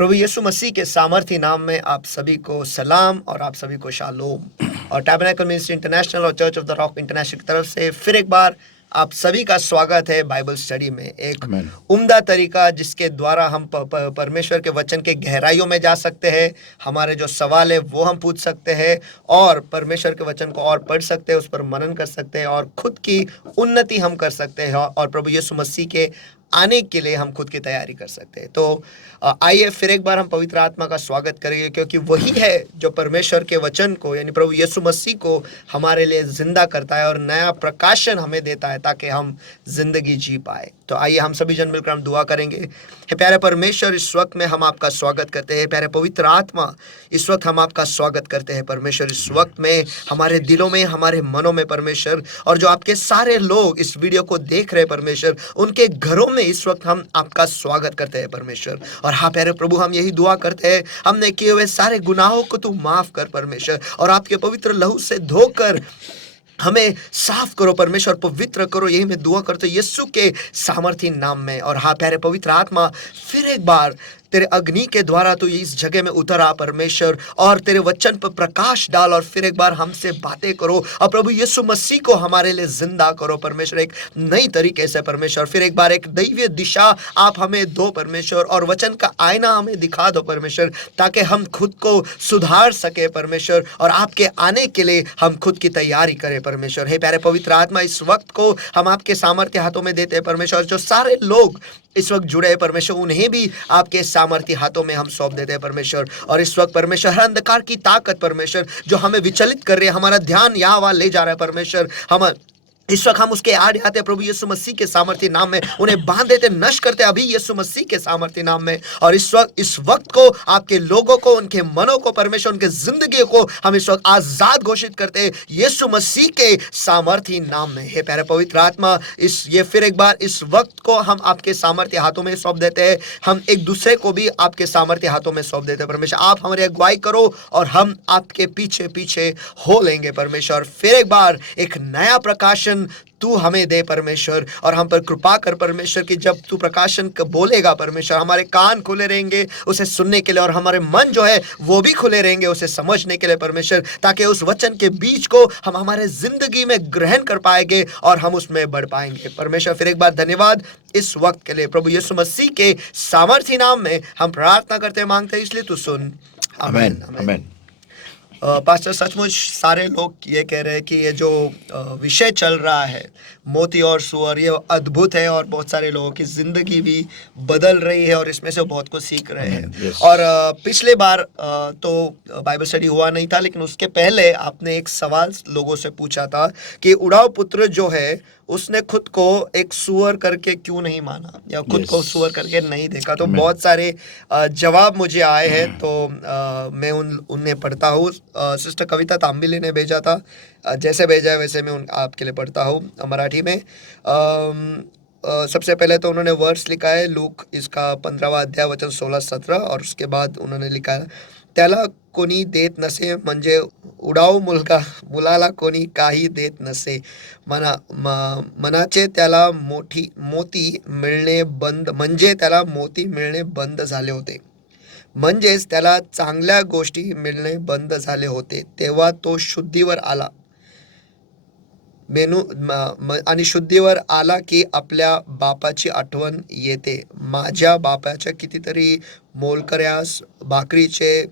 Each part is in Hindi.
प्रभु यीशु मसीह के सामर्थी नाम में आप सभी को सलाम और आप सभी को शालोम। और टैबरनेकल मिनिस्ट्री इंटरनेशनल और church of the rock international की तरफ से फिर एक बार आप सभी का स्वागत है बाइबल स्टडी में। एक उम्दा तरीका जिसके द्वारा हम परमेश्वर के वचन के गहराइयों में जा सकते हैं, हमारे जो सवाल है वो हम पूछ सकते हैं और परमेश्वर के वचन को और पढ़ सकते हैं, उस पर मनन कर सकते हैं और खुद की उन्नति हम कर सकते हैं और प्रभु यीशु मसीह के आने के लिए हम खुद की तैयारी कर सकते हैं। तो आइए फिर एक बार हम पवित्र आत्मा का स्वागत करेंगे, क्योंकि वही है जो परमेश्वर के वचन को यानी प्रभु यीशु मसीह को हमारे लिए जिंदा करता है और नया प्रकाशन हमें देता है ताकि हम जिंदगी जी पाए। तो आइए हम सभी जन मिलकर हम दुआ करेंगे। हे प्यारे परमेश्वर, इस वक्त में हम आपका स्वागत करते हैं। प्यारे पवित्र आत्मा, इस वक्त हम आपका स्वागत करते हैं परमेश्वर। इस वक्त में हमारे दिलों में, हमारे मनों में परमेश्वर, और जो आपके सारे लोग इस वीडियो को देख रहे हैं परमेश्वर, उनके घरों में इस वक्त हम आपका स्वागत करते हैं परमेश्वर। और हाँ प्यारे प्रभु, हम यही दुआ करते हैं, हमने किए हुए सारे गुनाहों को तू माफ कर परमेश्वर, और आपके पवित्र लहू से धोकर हमें साफ करो परमेश्वर, पवित्र करो। यही मैं दुआ करता हूं यीशु के सामर्थी नाम में। और हाँ प्यारे पवित्र आत्मा, फिर एक बार तेरे अग्नि के द्वारा तू इस जगह में उतर आ परमेश्वर, और तेरे वचन पर प्रकाश डाल और फिर एक बार हमसे बातें करो और प्रभु यीशु मसीह को हमारे लिए जिंदा करो परमेश्वर, एक नई तरीके से परमेश्वर। फिर एक बार एक दैवीय दिशा आप हमें दो परमेश्वर, और वचन का आईना हमें दिखा दो परमेश्वर, ताकि हम खुद को सुधार सके परमेश्वर और आपके आने के लिए हम खुद की तैयारी करें परमेश्वर। हे प्यारे पवित्र आत्मा, इस वक्त को हम आपके सामर्थ्य हाथों में देते हैं परमेश्वर। जो सारे लोग इस वक्त जुड़े हैं परमेश्वर, उन्हें भी आपके सामर्थ्य हाथों में हम सौंप देते हैं परमेश्वर। और इस वक्त परमेश्वर, हर अंधकार की ताकत परमेश्वर जो हमें विचलित कर रही है, हमारा ध्यान यहाँ वहाँ ले जा रहा है परमेश्वर, हम इस वक्त हम उसके आड़ आते प्रभु यीशु मसीह के सामर्थ्य नाम में उन्हें बांध देते, नष्ट करते अभी यीशु मसीह के सामर्थ्य नाम में। और इस वक्त को आपके लोगों को, उनके मनों को परमेश्वर, उनके जिंदगी को हम इस वक्त आजाद घोषित करते हैं यीशु मसीह के सामर्थ्य नाम में। हे प्यारे पवित्र आत्मा, ये फिर एक बार इस वक्त को हम आपके सामर्थ्य हाथों में सौंप देते हैं। हम एक दूसरे को भी आपके सामर्थ्य हाथों में सौंप देते हैं परमेश्वर। आप हमारी अगुवाई करो और हम आपके पीछे पीछे हो लेंगे परमेश्वर। फिर एक बार एक नया प्रकाशन तू हमें दे परमेश्वर, और हम पर कृपा कर परमेश्वर कि जब तू प्रकाशन बोलेगा परमेश्वर, हमारे कान खुले रहेंगे उसे सुनने के लिए, और हमारे मन जो है वो भी खुले रहेंगे उसे समझने के लिए परमेश्वर, ताकि उस वचन के बीज को हम हमारे जिंदगी में ग्रहण कर पाएंगे और हम उसमें बढ़ पाएंगे परमेश्वर। फिर एक बार धन्यवाद इस वक्त के लिए, प्रभु यीशु मसीह के सामर्थी नाम में हम प्रार्थना करते मांगते हैं, इसलिए तू सुन। आमीन आमीन। पास्टर, सचमुच सारे लोग ये कह रहे हैं कि ये जो विषय चल रहा है मोती और सुअर, ये अद्भुत है और बहुत सारे लोगों की जिंदगी भी बदल रही है और इसमें से बहुत कुछ सीख रहे हैं। और पिछले बार तो बाइबल स्टडी हुआ नहीं था, लेकिन उसके पहले आपने एक सवाल लोगों से पूछा था कि उड़ाव पुत्र जो है उसने खुद को एक सुअर करके क्यों नहीं माना, या खुद को सुअर करके नहीं देखा। तो बहुत सारे जवाब मुझे आए हैं, तो मैं उन्हें पढ़ता हूँ। सिस्टर कविता तांबिली ने भेजा था, जैसे भेजा है वैसे मैं आपके लिए पढ़ता हूँ मराठी में। सबसे पहले तो उन्होंने वर्स लिखा है लूक इसका 15वां अध्याय वचन 16-17, और उसके बाद उन्होंने लिखा है, त्याला कोणी देत नसे म्हणजे उडाऊ मुलाला कोणी काही देत नसे, मनाचे त्याला मोती मिळणे बंद, म्हणजे त्याला मोती मिळणे बंद झाले होते, म्हणजेच त्याला चांगल्या गोष्टी मिळणे बंद झाले होते, तेव्हा तो शुद्धीवर आला आणि शुद्धीवर आला की आपल्या बापाची आठवण येते, माझ्या बापाच्या कितीतरी मोलकऱ्यास भाकरीचे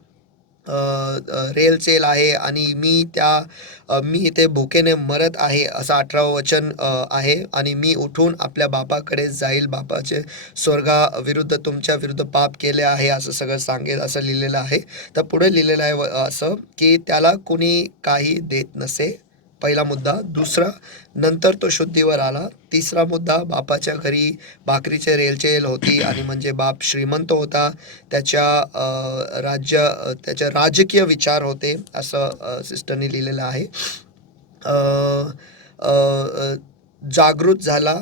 रेलचेल आहे आणि मी इथे भुकेने मरत आहे, असं 18वं वचन आहे, आणि मी उठून आपल्या बापाकडे जाईल, बापाचे स्वर्गाविरुद्ध तुमच्या विरुद्ध पाप केले आहे असं सगळं सांगेल, असं लिहिलेलं आहे। तर पुढे लिहिलेलं आहे असं की त्याला कुणी काही देत नसे, पहिला मुद्दा। दुसरा, नंतर तो शुद्धीवर आला। तिसरा मुद्दा, बापाच्या घरी भाकरीचे रेलचेल होती, आणि म्हणजे बाप श्रीमंत होता, त्याच्या राजकीय विचार होते, असं सिस्टरने लिहिलेलं आहे। जागृत झाला,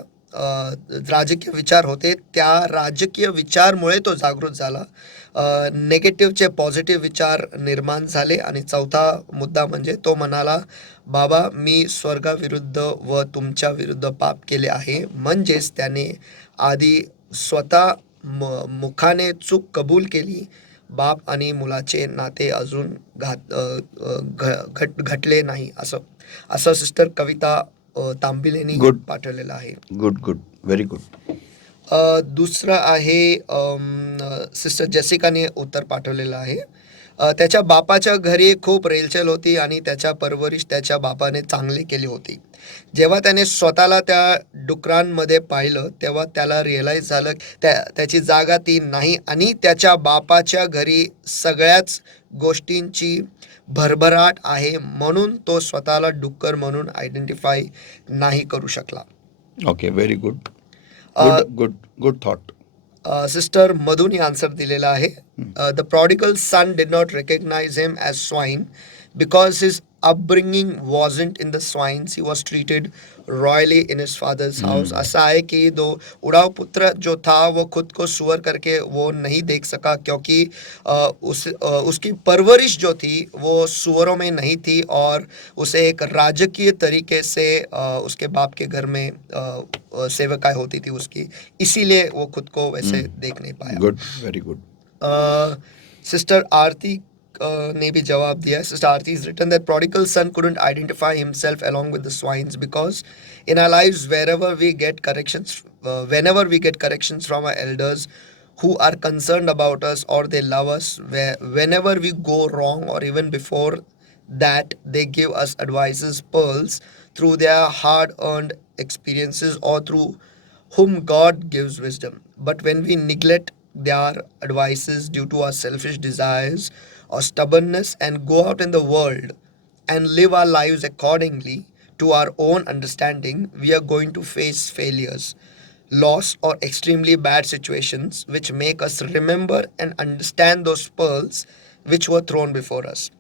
राजकीय विचार होते, त्या राजकीय विचारमुळे तो जागृत झाला, नेगेटिव्हचे पॉझिटिव्ह विचार निर्माण झाले। आणि चौथा मुद्दा म्हणजे तो म्हणाला, बाबा मी स्वर्गाविरुद्ध व तुमच्या विरुद्ध पाप केले आहे, म्हणजेच त्याने आधी स्वतः मुखाने चूक कबूल केली, बाप आणि मुलाचे नाते अजून घटले नाही, असं असं सिस्टर कविता तांबिलेनी Good. पाठवलेलं आहे. Good, good. Very good. दुसरं आहे सिस्टर जेसिकाने उत्तर पाठवलेलं आहे. त्याच्या बापाच्या घरी खूप रेलचेल होती आणि त्याच्या परवरिश त्याच्या बापाने चांगली केली होती. जेव्हा त्याने स्वतःला त्या डुकरांमध्ये पाहिलं तेव्हा त्याला रिअलाईज झालं त्याची जागा ती नाही आणि त्याच्या बापाच्या घरी सगळ्याच गोष्टींची भरभराट आहे, म्हणून तो स्वतःला डुक्कर म्हणून आयडेंटिफाय नाही करू शकला. Okay, very good. Uh, Good thought. Sister Madhuni answer दिलेला आहे. The prodigal son did not recognize him as swine because his upbringing wasn't in the swines, he was treated royally in his father's house. ऐसा है कि दो उड़ाव पुत्र जो था वो खुद को सुअर करके वो नहीं देख सका, क्योंकि उसकी परवरिश जो थी वो सुअरों में नहीं थी और उसे एक राजकीय तरीके से उसके बाप के घर में सेवकाई होती थी उसकी, इसीलिए वो खुद को वैसे देख नहीं पाया. Good, very good. Sister Aarti ने भी जवाब दिया. Sister Aarti is written that prodigal son couldn't identify himself along with the swines because in our lives wherever we get corrections whenever we get corrections from our elders who are concerned about us or they love us, whenever we go wrong or even before that they give us advices, pearls, through their hard earned experiences or through whom God gives wisdom. But when we neglect their advices due to our selfish desires or stubbornness and go out in the world and live our lives accordingly to our own understanding, we are going to face failures, loss, or extremely bad situations which make us remember and understand those pearls which were thrown before us.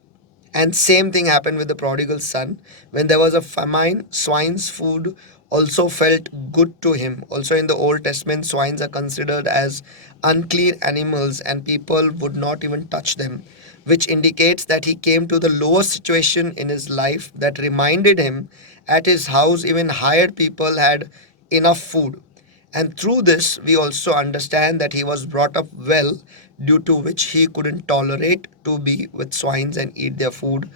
And same thing happened with the prodigal son. When there was a famine, swine's food also felt good to him. Also in the Old Testament, swines are considered as unclean animals and people would not even touch them, which indicates that he came to the lowest situation in his life that reminded him at his house even hired people had enough food. And through this, we also understand that he was brought up well, due to which he couldn't tolerate to be with swines and eat their food,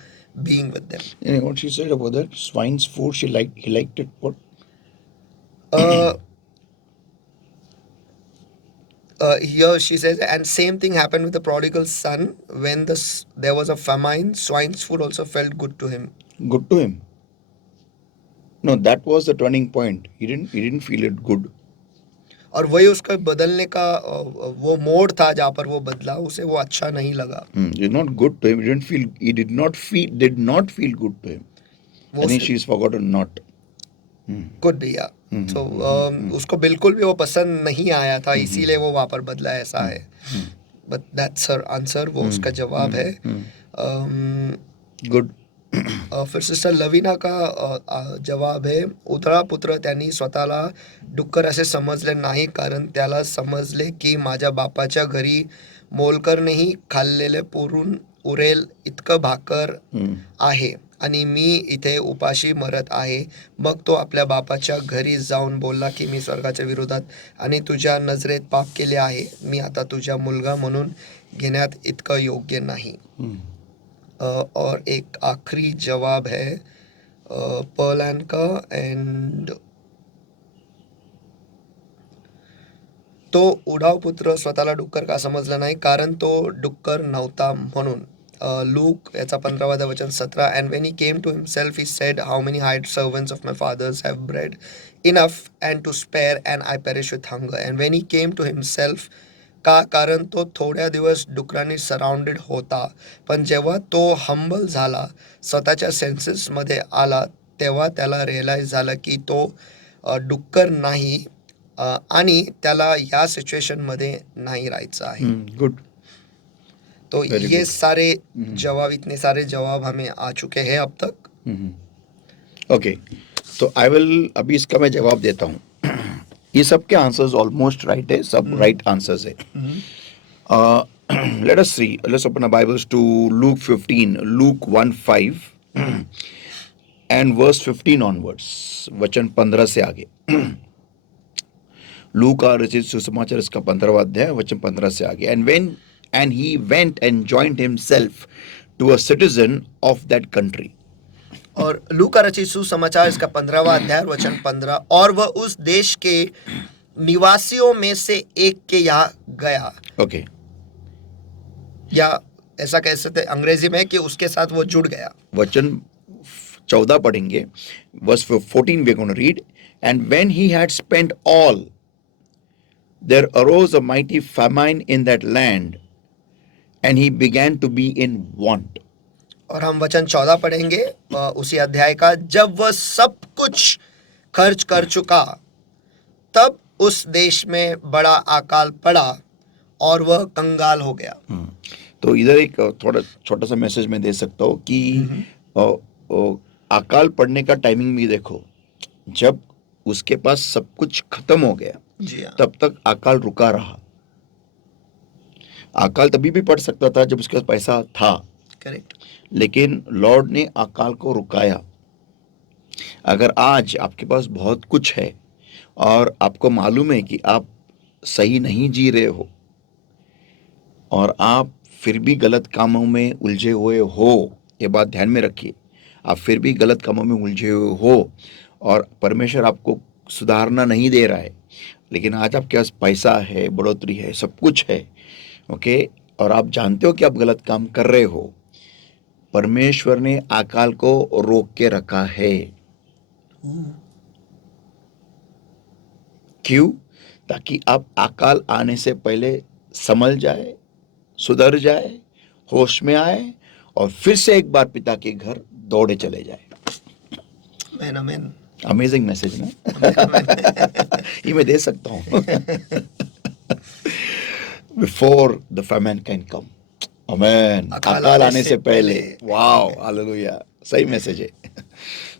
being with them. You know what she said about that? Swine's food, he liked it. What? Here she says, and same thing happened with the prodigal son. When there was a famine, swine's food also felt good to him. Good to him. No, that was the turning point. He didn't feel it good. और वही उसका बदलने का वो मोड़ था जहाँ पर वो बदला, उसे वो अच्छा नहीं लगा. It's not good to him. He did not feel good to him. I think she's forgotten not. Could be, yeah. तो उसको बिल्कुल भी वो पसंद नहीं आया था, इसीलिए वो वहाँ पर बदला, ऐसा है. But that's her answer, वो उसका जवाब है. Good. फिर सिस्टर लवीना का जवाब आहे, उतरा पुत्र त्यांनी स्वतःला डुक्कर असे समजले नाही, कारण त्याला समजले की माझ्या बापाच्या घरी मोलकरनेही खाल्लेले पुरून उरेल इतकं भाकर आहे आणि मी इथे उपाशी मरत आहे. मग तो आपल्या बापाच्या घरी जाऊन बोलला की मी स्वर्गाच्या विरोधात आणि तुझ्या नजरेत पाप केले आहे, मी आता तुझा मुलगा म्हणून घेण्यात इतकं योग्य नाही. और एक आखिरी जवाब है पर्लैन का. एंड तो उडाव पुत्र स्वतःला डुक्कर का समजला नाही, कारण तो डुक्कर नव्हता म्हणून. लूक याचा 15वा वचन 17. And when he came to himself he said, how many hired servants of my father's have bread enough and to spare and I perish with hunger. And when he came to himself, का, कारण तो थोड्या दिवस डुकरांनी सराउंडेड होता, पण जेव्हा तो हंबल झाला, स्वतःच्या सेन्सेसमध्ये आला, तेव्हा त्याला रिअलाईज झालं की तो डुक्कर नाही आणि त्याला या सिच्युएशनमध्ये नाही राहायचं आहे. गुड. तो ये सारे जवाब, इतने सारे जवाब हमें आ चुके हैं अब तक. ओके, तो अभी इसका मैं जवाब देता हूँ. ये सब के आंसर्स ऑलमोस्ट राइट है, सब राइट आंसर्स है. Let us see, let's open our Bibles to Luke 15, Luke 1:5 and verse 15 onwards, वचन 15 से आगे. लू का रचित सुसमाचार इसका 15वां अध्याय वचन 15 से आगे. And he went and joined himself to a citizen of that country. और लूका रचित सुसमाचार इसका 15वां अध्याय वचन 15, और वह उस देश के निवासियों में से एक के यहाँ गया. Okay. या ऐसा कह सकते अंग्रेजी में कि उसके साथ वो जुड़ गया. वचन 14 पढ़ेंगे. Verse 14 we are going to read. And when he had spent all, there arose a mighty famine in that land, and he began to be in want. और हम वचन 14 पढ़ेंगे उसी अध्याय का. जब वह सब कुछ खर्च कर चुका, तब उस देश में बड़ा अकाल पड़ा और वह कंगाल हो गया. तो इधर एक थोड़ा छोटा सा मैसेज मैं दे सकता हूँ कि अकाल पड़ने का टाइमिंग भी देखो. जब उसके पास सब कुछ खत्म हो गया, जी हाँ. तब तक अकाल रुका रहा. अकाल तभी भी पड़ सकता था जब उसके पास पैसा था, करेक्ट. लेकिन लॉर्ड ने अकाल को रुकाया. अगर आज आपके पास बहुत कुछ है और आपको मालूम है कि आप सही नहीं जी रहे हो और आप फिर भी गलत कामों में उलझे हुए हो, ये बात ध्यान में रखिए. आप फिर भी गलत कामों में उलझे हुए हो और परमेश्वर आपको सुधारना नहीं दे रहा है, लेकिन आज आपके पास पैसा है, बढ़ोतरी है, सब कुछ है, ओके, और आप जानते हो कि आप गलत काम कर रहे हो. परमेश्वर ने अकाल को रोक के रखा है. क्यों? ताकि आप अकाल आने से पहले संभल जाए, सुधर जाए, होश में आए और फिर से एक बार पिता के घर दौड़े चले जाए. आमीन, आमीन. अमेजिंग मैसेज ना. ये मैं दे सकता हूँ. Before the famine can come. Amen. अकाल आने से पहले. Wow, hallelujah. सही मैसेज है.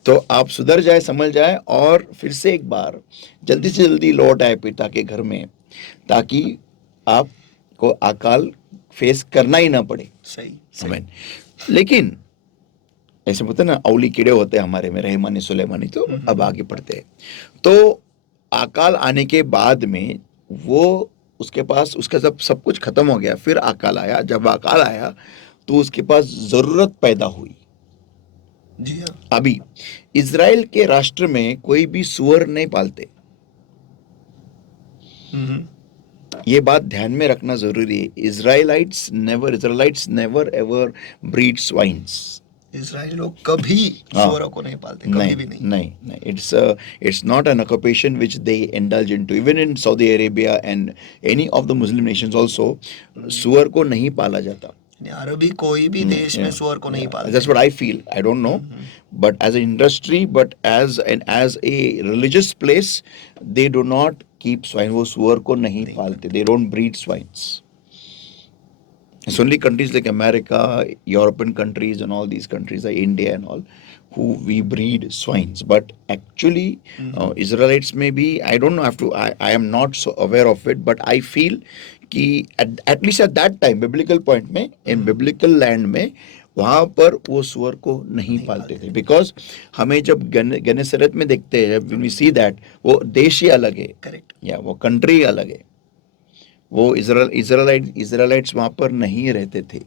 तो आप सुधर जाए, समझ जाए और फिर से एक बार जल्दी से जल्दी लौट आए पिता के घर में, ताकि आपको अकाल फेस करना ही ना पड़े. सही. आमीन. लेकिन ऐसे बोलते ना, औली कीड़े होते हैं हमारे में, रहमानी सुलेमानी. तो अब आगे पढ़ते हैं. तो अकाल आने के बाद में वो उसके पास उसका सब कुछ खत्म हो गया, फिर अकाल आया. जब अकाल आया तो उसके पास जरूरत पैदा हुई. जी हाँ. अभी इज़राइल के राष्ट्र में कोई भी सुअर नहीं पालते. ये बात ध्यान में रखना जरूरी है. Israelites never ever breed swines. इजराइली लोग कभी सुअरों को नहीं पालते, कभी भी नहीं. नहीं. It's not an occupation which they indulge into. Even in Saudi Arabia and any of the Muslim nations also, सुअर को नहीं पाला जाता. अरबी कोई भी देश में सुअर को नहीं पालते. That's what I feel. I don't know, but as an industry, but as a religious place, they do not keep swine. वो सुअर को नहीं पालते. They don't breed swines. It's only countries like America, European countries, and all these countries like India and all, who we breed swines. But actually, Israelites maybe, I don't know. I am not so aware of it, but I feel कि at least at that time, biblical point में, in biblical land में, वहाँ पर वो सुअर को नहीं पालते थे. बिकॉज हमें जब गनेसरत में देखते हैं, जब वी सी दैट, वो देश ही अलग है. करेक्ट. या वो कंट्री अलग है. वो इजराइलाइट्स वहाँ पर नहीं रहते थे.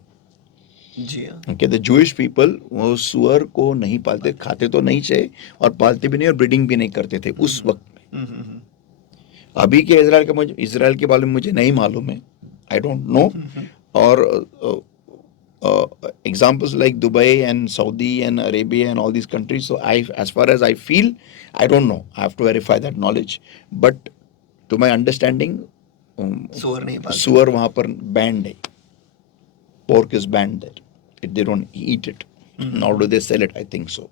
जी हाँ. ओके, द जूइश पीपल वो सुअर को नहीं पालते, खाते तो नहीं थे और पालते भी नहीं और ब्रीडिंग भी नहीं करते थे उस वक्त में. अभी के इजराइल के बारे में मुझे नहीं मालूम है. I don't know. और examples like Dubai and Saudi and Arabia and all these countries, so as far as I feel, I don't know, I have to verify that knowledge, but to my understanding, सुअर नहीं पालते. सुअर वहाँ पर banned है. Pork is banned there. They don't eat it, nor do they sell it. I think so,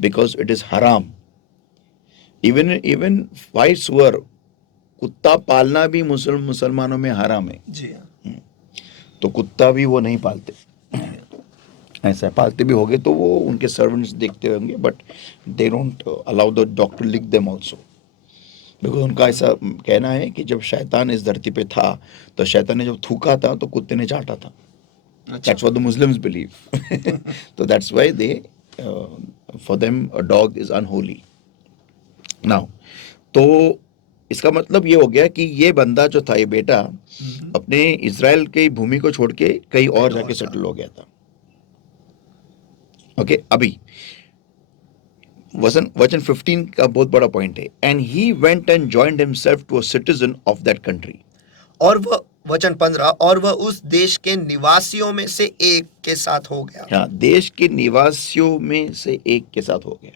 because it is haram. Even why सुअर, कुत्ता पालना भी मुसलमानों में हराम है. जी हाँ. तो कुत्ता भी वो नहीं पालते. ऐसा पालते भी होंगे तो वो उनके सर्वेंट्स देखते होंगे, but they don't allow the doctor lick them also. Because उनका ऐसा कहना है कि जब शैतान इस धरती पे था तो शैतान ने जब थूका था तो कुत्ते ने चाटा था. That's what the Muslims believe. So that's why for them a dog is unholy. Now, तो इसका मतलब ये हो गया कि ये बंदा जो था, ये बेटा अपने इज़राइल की भूमि को छोड़ के कहीं और जाके सेटल हो गया था। ओके, अभी वचन वचन 15 का बहुत बड़ा पॉइंट है, and he went and joined himself to a citizen of that country. और वह वचन 15, और वह उस देश के निवासियों में से एक के साथ हो गया। हाँ, देश के निवासियों में से एक के साथ हो गया।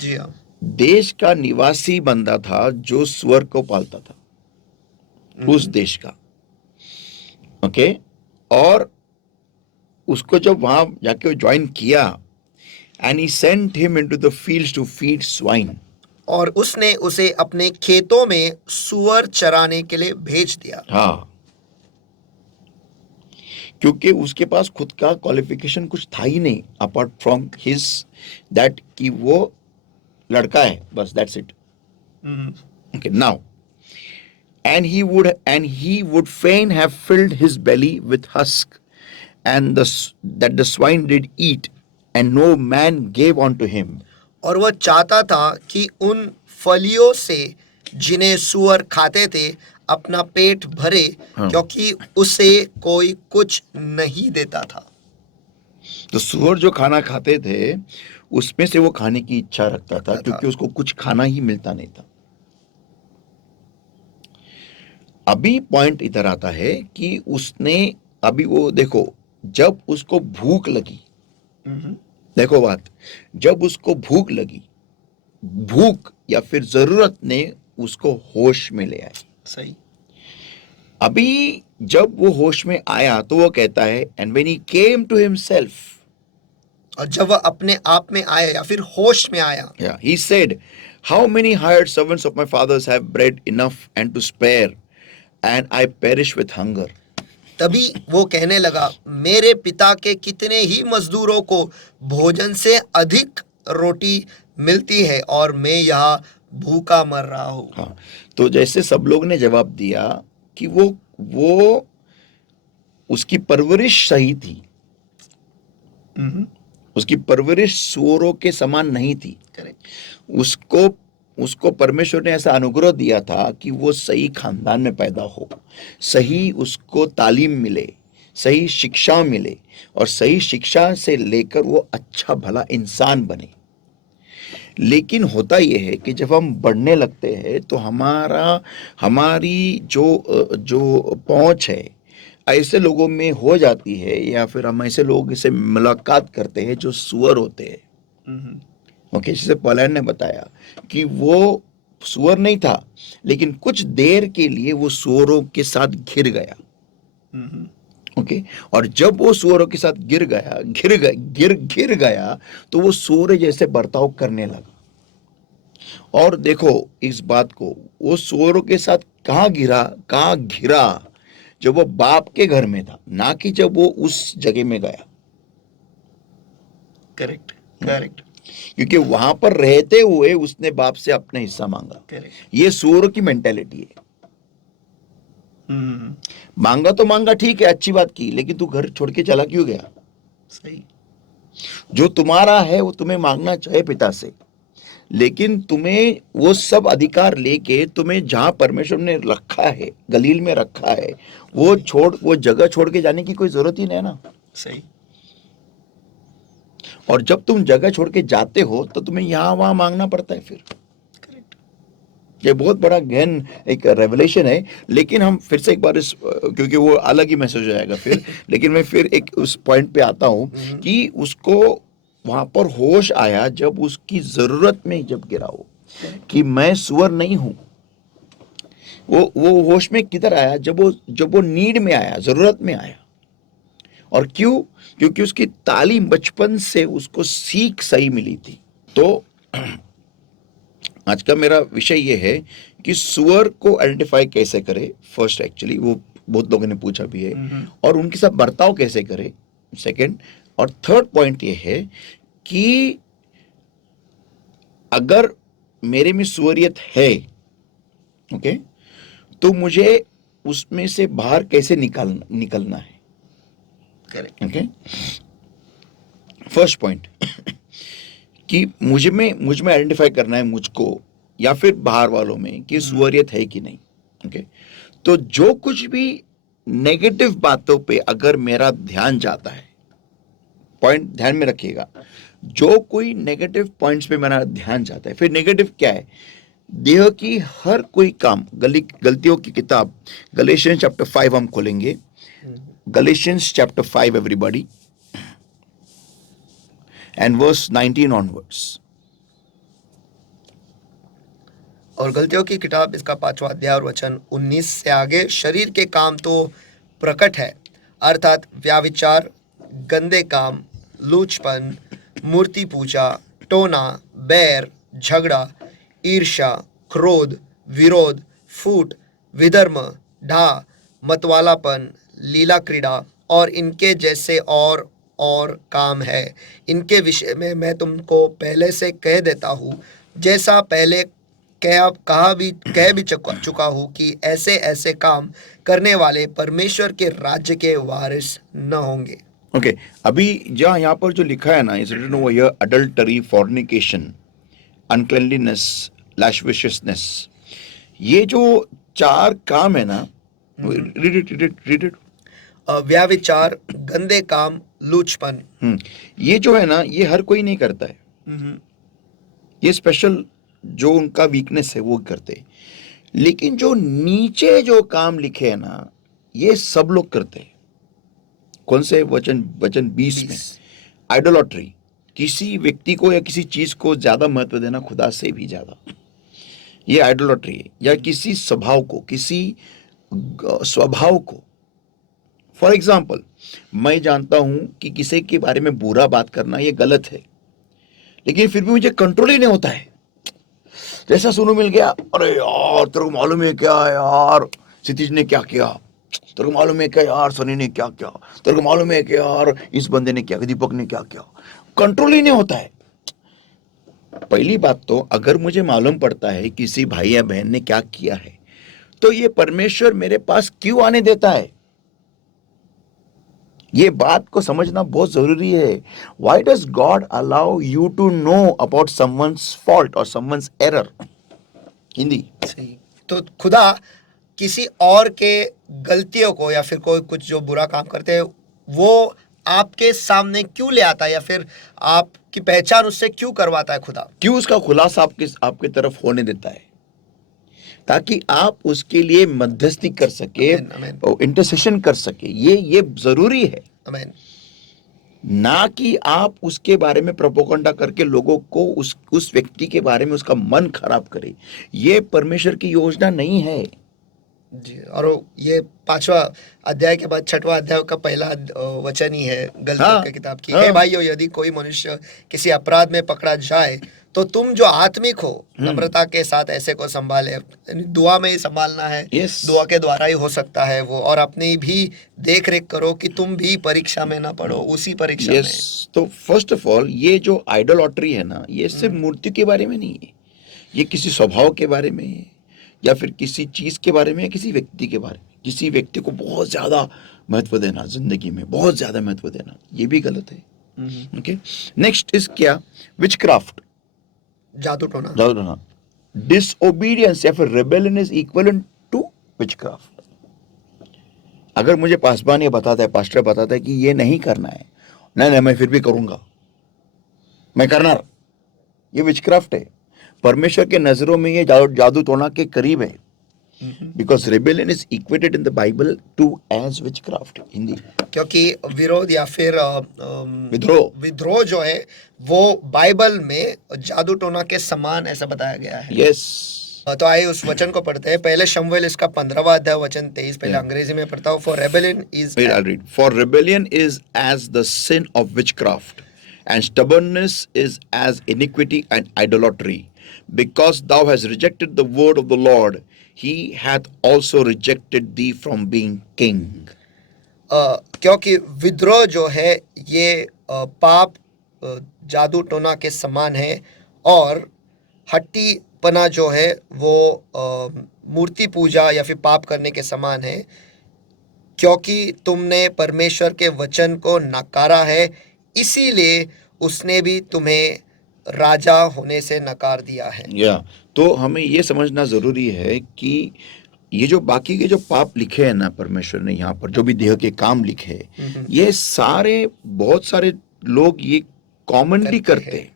जी हाँ। देश का निवासी बंदा था जो सुअर को पालता था, उस देश का। ओके, और उसको जब वहां जाके ज्वाइन किया, and he sent him into the fields to feed swine. और उसने उसे अपने खेतों में सुअर चराने के लिए भेज दिया। हाँ, क्योंकि उसके पास खुद का क्वालिफिकेशन कुछ था ही नहीं अपार्ट फ्रॉम हिज दैट कि वो लड़का है, बस that's it. Okay, now and he would fain have filled his belly with husk, and that the swine did eat, and no man gave unto him. और वह चाहता था कि उन फलियों से जिन्हें सुअर खाते थे अपना पेट भरे, हाँ। क्योंकि उसे कोई कुछ नहीं देता था। तो सुअर जो खाना खाते थे उसमें से वो खाने की इच्छा रखता था, क्योंकि उसको कुछ खाना ही मिलता नहीं था। अभी पॉइंट इधर आता है कि उसने, अभी वो देखो, जब उसको भूख लगी, देखो बात, जब उसको भूख लगी, भूख या फिर जरूरत ने उसको होश में ले आई। सही। अभी जब वो होश में आया तो वो कहता है, and when he came to himself, और जब वह अपने आप में आया या फिर होश में आया, yeah, he said, how many hired servants of my fathers have bread enough and to spare, and I perish with hunger. तभी वो कहने लगा, मेरे पिता के कितने ही मजदूरों को भोजन से अधिक रोटी मिलती है और मैं यहाँ भूखा मर रहा हूँ। हाँ, तो जैसे सब लोग ने जवाब दिया कि वो उसकी परवरिश सही थी, उसकी परवरिश सूअरों के समान नहीं थी। उसको परमेश्वर ने ऐसा अनुग्रह दिया था कि वो सही खानदान में पैदा हो, सही उसको तालीम मिले, सही शिक्षा मिले, और सही शिक्षा से लेकर वो अच्छा भला इंसान बने। लेकिन होता यह है कि जब हम बढ़ने लगते हैं तो हमारी जो पहुंच है ऐसे लोगों में हो जाती है, या फिर हम ऐसे लोगों से मुलाकात करते हैं जो सुअर होते हैं। ओके, जैसे पॉलैंड ने बताया कि वो सुअर नहीं था, लेकिन कुछ देर के लिए वो सुअरों के साथ घिर गया। ओके, और जब वो सुअरों के साथ घिर गया तो वो सुअर जैसे बर्ताव करने लगा। और देखो इस बात को, वो सुअरों के साथ कहाँ घिरा, जब वो बाप के घर में था, ना कि जब वो उस जगह में गया। करेक्ट। क्योंकि वहां पर रहते हुए उसने बाप से अपना हिस्सा मांगा। ये सूअरों की मेंटेलिटी है। मांगा तो मांगा, ठीक है, अच्छी बात की, लेकिन तू घर छोड़ के चला क्यों गया? सही। जो तुम्हारा है वो तुम्हें मांगना चाहे पिता से, लेकिन तुम्हें वो सब अधिकार लेके तुम्हें जहां परमेश्वर ने रखा है, गलील में रखा है, वो जगह छोड़ के जाने की कोई जरूरत ही नहीं ना। सही। और जब तुम जगह छोड़ के जाते हो तो तुम्हें यहां वहां मांगना पड़ता है फिर। ये बहुत बड़ा गहन एक रेवलेशन है। लेकिन हम फिर से एक बार क्योंकि वो अलग ही मैसेज आएगा फिर, लेकिन मैं फिर एक उस पॉइंट पे आता हूं कि उसको वहां पर होश आया जब उसकी जरूरत में जब गिरा हो कि मैं सुअर नहीं हूं। वो होश में किधर आया? जब वो नीड में आया, जरूरत में आया। और क्यों? क्योंकि उसकी तालीम बचपन से उसको सीख सही मिली थी। तो आज का मेरा विषय ये है कि सुअर को आइडेंटिफाई कैसे करे। फर्स्ट, एक्चुअली वो बहुत लोगों ने पूछा भी है, और उनके साथ बर्ताव कैसे करे, सेकंड। और थर्ड पॉइंट ये है कि अगर मेरे में सुअरियत है, ओके, तो मुझे उसमें से बाहर कैसे निकलना है। करेक्ट। ओके, फर्स्ट पॉइंट कि मुझ में आइडेंटिफाई करना है मुझको या फिर बाहर वालों में कि सुअरियत है कि नहीं. ओके, तो जो कुछ भी नेगेटिव बातों पे अगर मेरा ध्यान जाता है, पॉइंट ध्यान में रखिएगा, जो कोई नेगेटिव पॉइंट्स पे मेरा ध्यान जाता है, फिर नेगेटिव क्या है, देह की हर कोई काम, गलतियों की किताब गलेशियंस चैप्टर 5 हम खोलेंगे. Galatians chapter 5 everybody, and verse 19 onwards. और गलतियों की किताब इसका 5वां अध्याय और वचन 19 से आगे, शरीर के काम तो प्रकट है, अर्थात व्याविचार, गंदे काम, लूचपन, मूर्ति पूजा, टोना, बैर, झगड़ा, ईर्ष्या, क्रोध, विरोध, फूट, विधर्म, ढा, मतवालापन, लीला क्रीड़ा और इनके जैसे और काम है. इनके विषय में मैं तुमको पहले से कह देता हूँ, जैसा पहले कह भी चुका हूँ कि ऐसे ऐसे काम करने वाले परमेश्वर के राज्य के वारिस न होंगे. ओके, अभी जहाँ यहाँ पर जो लिखा है ना, is written over here, adultery, fornication, uncleanliness, lasciviousness, ये जो 4 काम है ना, रीड इट. व्याविचार, गंदे काम, लूचपन. ये जो है ना, ये हर कोई नहीं करता है. ये स्पेशल जो उनका वीकनेस है वो करते हैं. लेकिन जो नीचे जो काम लिखे हैं ना, ये सब लोग करते हैं. कौन से वचन 20 में, आइडोलॉट्री, किसी व्यक्ति को या किसी चीज को ज्यादा महत्व देना खुदा से भी ज्यादा, ये आइडोलॉट्री है. या किसी स्वभाव को, किसी स्वभाव को. फॉर एग्जाम्पल, मैं जानता हूं कि किसी के बारे में बुरा बात करना ये गलत है, लेकिन फिर भी मुझे कंट्रोल ही नहीं होता है. जैसा सुनो मिल गया, अरे यार तेरे को मालूम है क्या यार क्षितिज ने क्या किया, तेरे को मालूम है क्या यार सनी ने क्या किया, तेरे को मालूम है क्या यार इस बंदे ने क्या, दीपक ने क्या किया. कंट्रोल ही नहीं होता है. पहली बात तो, अगर मुझे मालूम पड़ता है किसी भाई या बहन ने क्या किया है, तो ये परमेश्वर मेरे पास क्यों आने देता है, ये बात को समझना बहुत जरूरी है. Why does God allow you to know about someone's fault or someone's error? Hindi. सही. तो खुदा किसी और के गलतियों को या फिर कोई कुछ जो बुरा काम करते हैं वो आपके सामने क्यों ले आता है, या फिर आपकी पहचान उससे क्यों करवाता है खुदा? क्यों उसका खुलासा आपके तरफ होने देता है, ताकि आप उसके लिए मध्यस्थी कर सके, इंटरसेशन कर सके. ये जरूरी है. आमीन. ना कि आप उसके बारे में प्रोपोगंडा करके लोगों को उस व्यक्ति के बारे में उसका मन खराब करे. ये परमेश्वर की योजना नहीं है. जी. और ये 5वां अध्याय के बाद 6वां अध्याय का पहला वचन ही है गलतियों की किताब की. हे भाइयों, यदि कोई मनुष्य किसी अपराध में पकड़ा जाए तो तुम जो आत्मिक हो नम्रता के साथ ऐसे को संभाले. दुआ में ही संभालना है. दुआ के द्वारा ही हो सकता है वो. और अपनी भी देख रेख करो कि तुम भी परीक्षा में ना पड़ो, उसी परीक्षा में. तो फर्स्ट ऑफ ऑल, ये जो आइडोलॉट्री है ना, ये सिर्फ मूर्ति के बारे में नहीं है, ये किसी स्वभाव के बारे में है, या फिर किसी चीज के बारे में, या किसी व्यक्ति के बारे में. किसी व्यक्ति को बहुत ज्यादा महत्व देना, जिंदगी में बहुत ज्यादा महत्व देना, ये भी गलत है. ओके, नेक्स्ट इज क्या, विचक्राफ्ट, जादू टोना. डिसओबीडियंस या फिर rebellion is equivalent to witchcraft. अगर मुझे पासवान ये बताता है, पास्टर बताता है कि ये नहीं करना है, नहीं मैं फिर भी करूंगा, मैं करना, ये विचक्राफ्ट है. परमेश्वर के नजरों में ये जादू टोना के करीब है. Because rebellion is equated in the Bible to as witchcraft. Hindi. क्योंकि विरोध या फिर विद्रोह जो है वो बाइबल में जादू टोना के समान ऐसा बताया गया है. यस. तो आइए उस वचन को पढ़ते हैं. पहले शमूएल इसका 15वां अध्याय वचन 23. पहले अंग्रेजी में पढ़ता हूँ. For rebellion is as the sin of witchcraft and stubbornness is as iniquity and idolatry. Because thou hast rejected the word of the Lord, he hath also rejected thee from being king. क्योंकि विद्रोह जो है ये पाप जादू टोना के समान है, और हट्टीपना जो है वो मूर्ति पूजा या फिर पाप करने के समान है, क्योंकि तुमने परमेश्वर के वचन को नकारा है, इसीलिए उसने भी तुम्हें राजा होने से नकार दिया है। या तो हमें ये समझना जरूरी है कि ये जो बाकी के जो पाप लिखे हैं ना परमेश्वर ने यहाँ पर, जो भी देह के काम लिखे हैं, ये सारे बहुत सारे लोग ये कॉमनली करते हैं।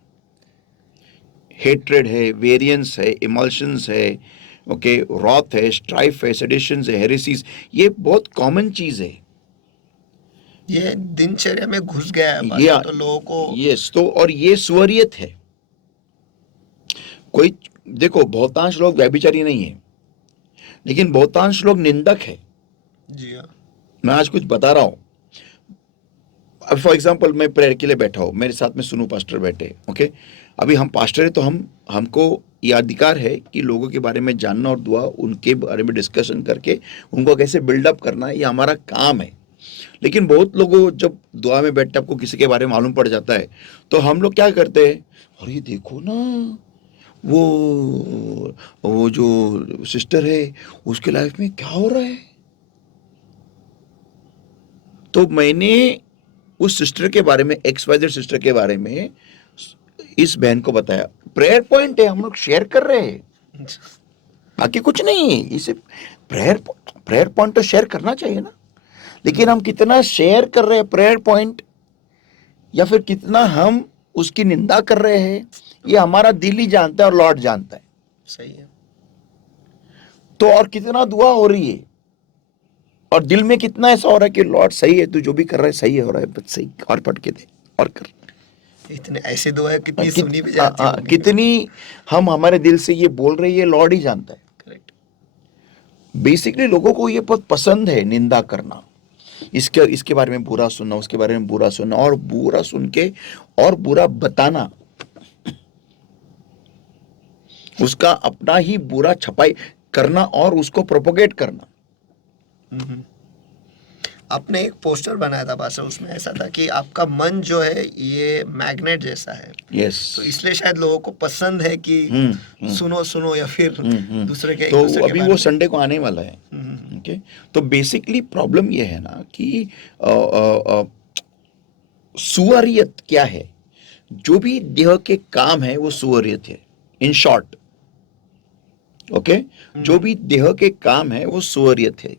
हेट्रेड है, वेरियंस है, इमल्शंस है, ओके, रॉथ है, स्ट्राइफ है, सेडिशंस है, हेरेसीज, ये बहुत कॉमन चीज है। ये दिनचर्या में घुस गया है या पास्टर, तो लोगों को यस, तो और ये सुअरियत है। कोई देखो, बहुतांश लोग व्यभिचारी नहीं है, लेकिन बहुतांश लोग निंदक है। जी हाँ। मैं आज कुछ बता रहा हूं, अब फॉर एग्जाम्पल मैं प्रेयर के लिए बैठा हूं, मेरे साथ में सुनु पास्टर बैठे, ओके, अभी हम पास्टर है तो हमको ये अधिकार है कि लोगों के बारे में जानना और दुआ उनके बारे में डिस्कशन करके उनको कैसे बिल्डअप करना है, ये हमारा काम है। लेकिन बहुत लोगों जब दुआ में बैठते आपको किसी के बारे में मालूम पड़ जाता है, तो हम लोग क्या करते हैं, और ये देखो ना, वो जो सिस्टर है उसके लाइफ में क्या हो रहा है। तो मैंने उस सिस्टर के बारे में, XYZ सिस्टर के बारे में इस बहन को बताया। प्रेयर पॉइंट है, हम लोग शेयर कर रहे हैं, बाकी कुछ नहीं है। इसे प्रेयर पॉइंट तो शेयर करना चाहिए ना, लेकिन हम कितना शेयर कर रहे हैं प्रेयर पॉइंट, या फिर कितना हम उसकी निंदा कर रहे हैं, ये हमारा दिल ही जानता है और लॉर्ड जानता है। सही है। तो और कितना दुआ हो रही है, और दिल में कितना ऐसा हो रहा है कि लॉर्ड सही है, तू जो भी कर रहा है सही हो रहा है, बस सही और पढ़ के दे और कर। इतने ऐसे दुआ है, कितनी सुनी भी जाती है। कितनी हम हमारे दिल से ये बोल रहे हैं, ये लॉर्ड ही जानता है। करेक्ट। बेसिकली लोगों को ये बहुत पसंद है निंदा करना, इसके बारे में बुरा सुनना, उसके बारे में बुरा सुनना, और बुरा सुन के और बुरा बताना, उसका अपना ही बुरा छपाई करना और उसको प्रोपोगेट करना। आपने एक पोस्टर बनाया था पास्टर, उसमें ऐसा था कि आपका मन जो है ये मैग्नेट जैसा है, यस, तो इसलिए शायद लोगों को पसंद है कि सुनो सुनो, या फिर दूसरे के, एक तो दूसरे के अभी बारे वो में। संडे को आने वाला है। ओके, तो बेसिकली प्रॉब्लम ये है ना कि सुअरियत क्या है, जो भी देह के काम है वो सुअरियत है, इन शॉर्ट। ओके, जो भी देह के काम है वो सुअरियत है,